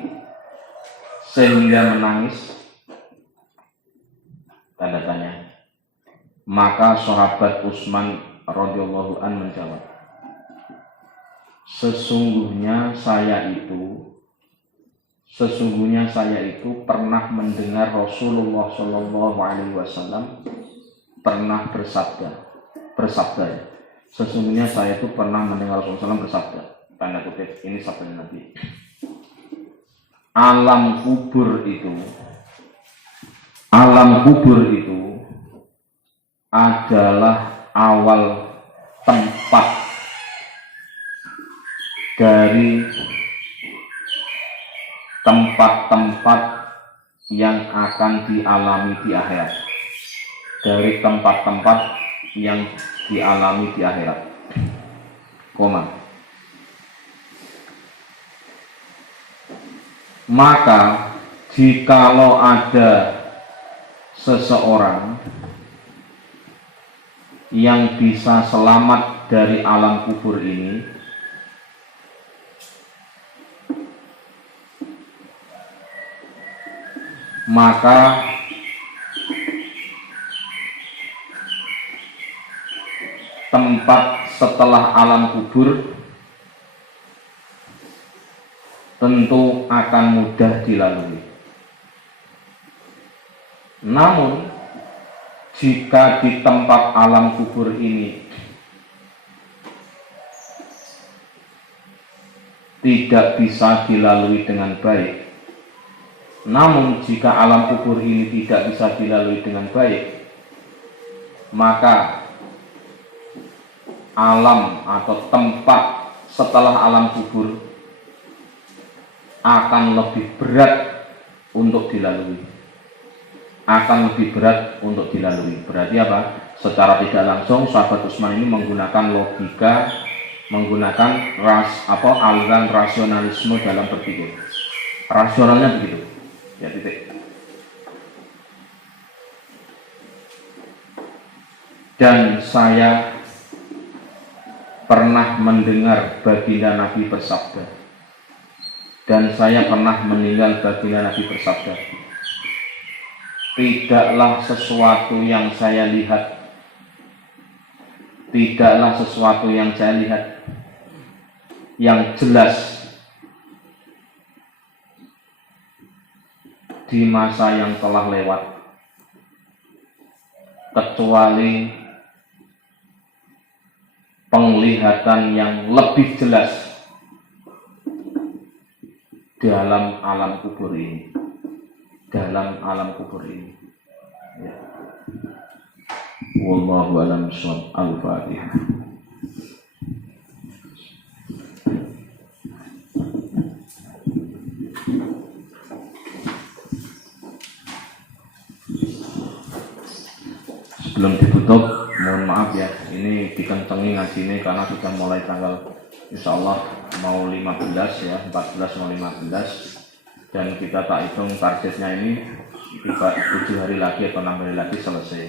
sehingga menangis? Tanda tanya. Maka sahabat Utsman radhiyallahu an menjawab, sesungguhnya saya itu pernah mendengar Rasulullah Shallallahu Alaihi Wasallam pernah bersabda. Sesungguhnya saya itu pernah mendengar Rasulullah SAW bersabda. Tanda kutip, ini sabda Nabi. Alam kubur itu adalah awal tempat dari tempat-tempat yang akan dialami di akhirat. Dari tempat-tempat yang dialami di akhirat. Maka jikalau ada seseorang yang bisa selamat dari alam kubur ini, maka tempat setelah alam kubur tentu akan mudah dilalui. Namun jika di tempat alam kubur ini tidak bisa dilalui dengan baik. Namun jika alam kubur ini tidak bisa dilalui dengan baik, maka alam atau tempat setelah alam kubur akan lebih berat untuk dilalui. Berarti apa? Secara tidak langsung sahabat Utsman ini menggunakan logika, menggunakan aliran rasionalisme dalam berpikir. Rasionalnya begitu. Ya, titik. Dan saya pernah mendengar baginda Nabi bersabda, dan saya pernah meninggal baginda Nabi bersabda, tidaklah sesuatu yang saya lihat yang jelas di masa yang telah lewat, kecuali penglihatan yang lebih jelas dalam alam kubur ini. Ya. Wallahu a'lam bishawab. Al-Fatihah. Sebelum ditutup, mohon maaf ya, ini dikencengi ngaji ini karena sudah mulai tanggal insyaallah mau 15 ya, 14 mau 15, dan kita tak hitung targetnya ini 7 hari lagi atau 6 hari lagi selesai.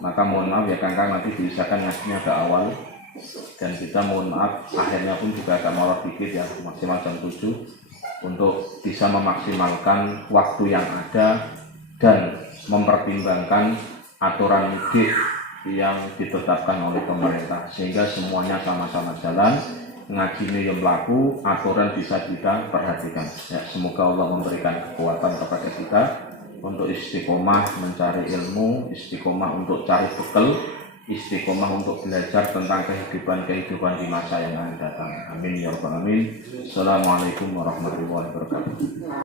Maka mohon maaf ya Kang, nanti diusahakan ngajinya ke awal, dan kita mohon maaf akhirnya pun juga akan molor dikit ya, maksimal jam 7 untuk bisa memaksimalkan waktu yang ada dan mempertimbangkan aturan mudik yang ditetapkan oleh pemerintah, sehingga semuanya sama-sama jalan, ngaji ini yang berlaku, aturan bisa kita perhatikan ya. Semoga Allah memberikan kekuatan kepada kita untuk istiqomah mencari ilmu, istiqomah untuk cari bekal, istiqomah untuk belajar tentang kehidupan di masa yang akan datang. Amin ya rabbal alamin. Assalamualaikum warahmatullahi wabarakatuh.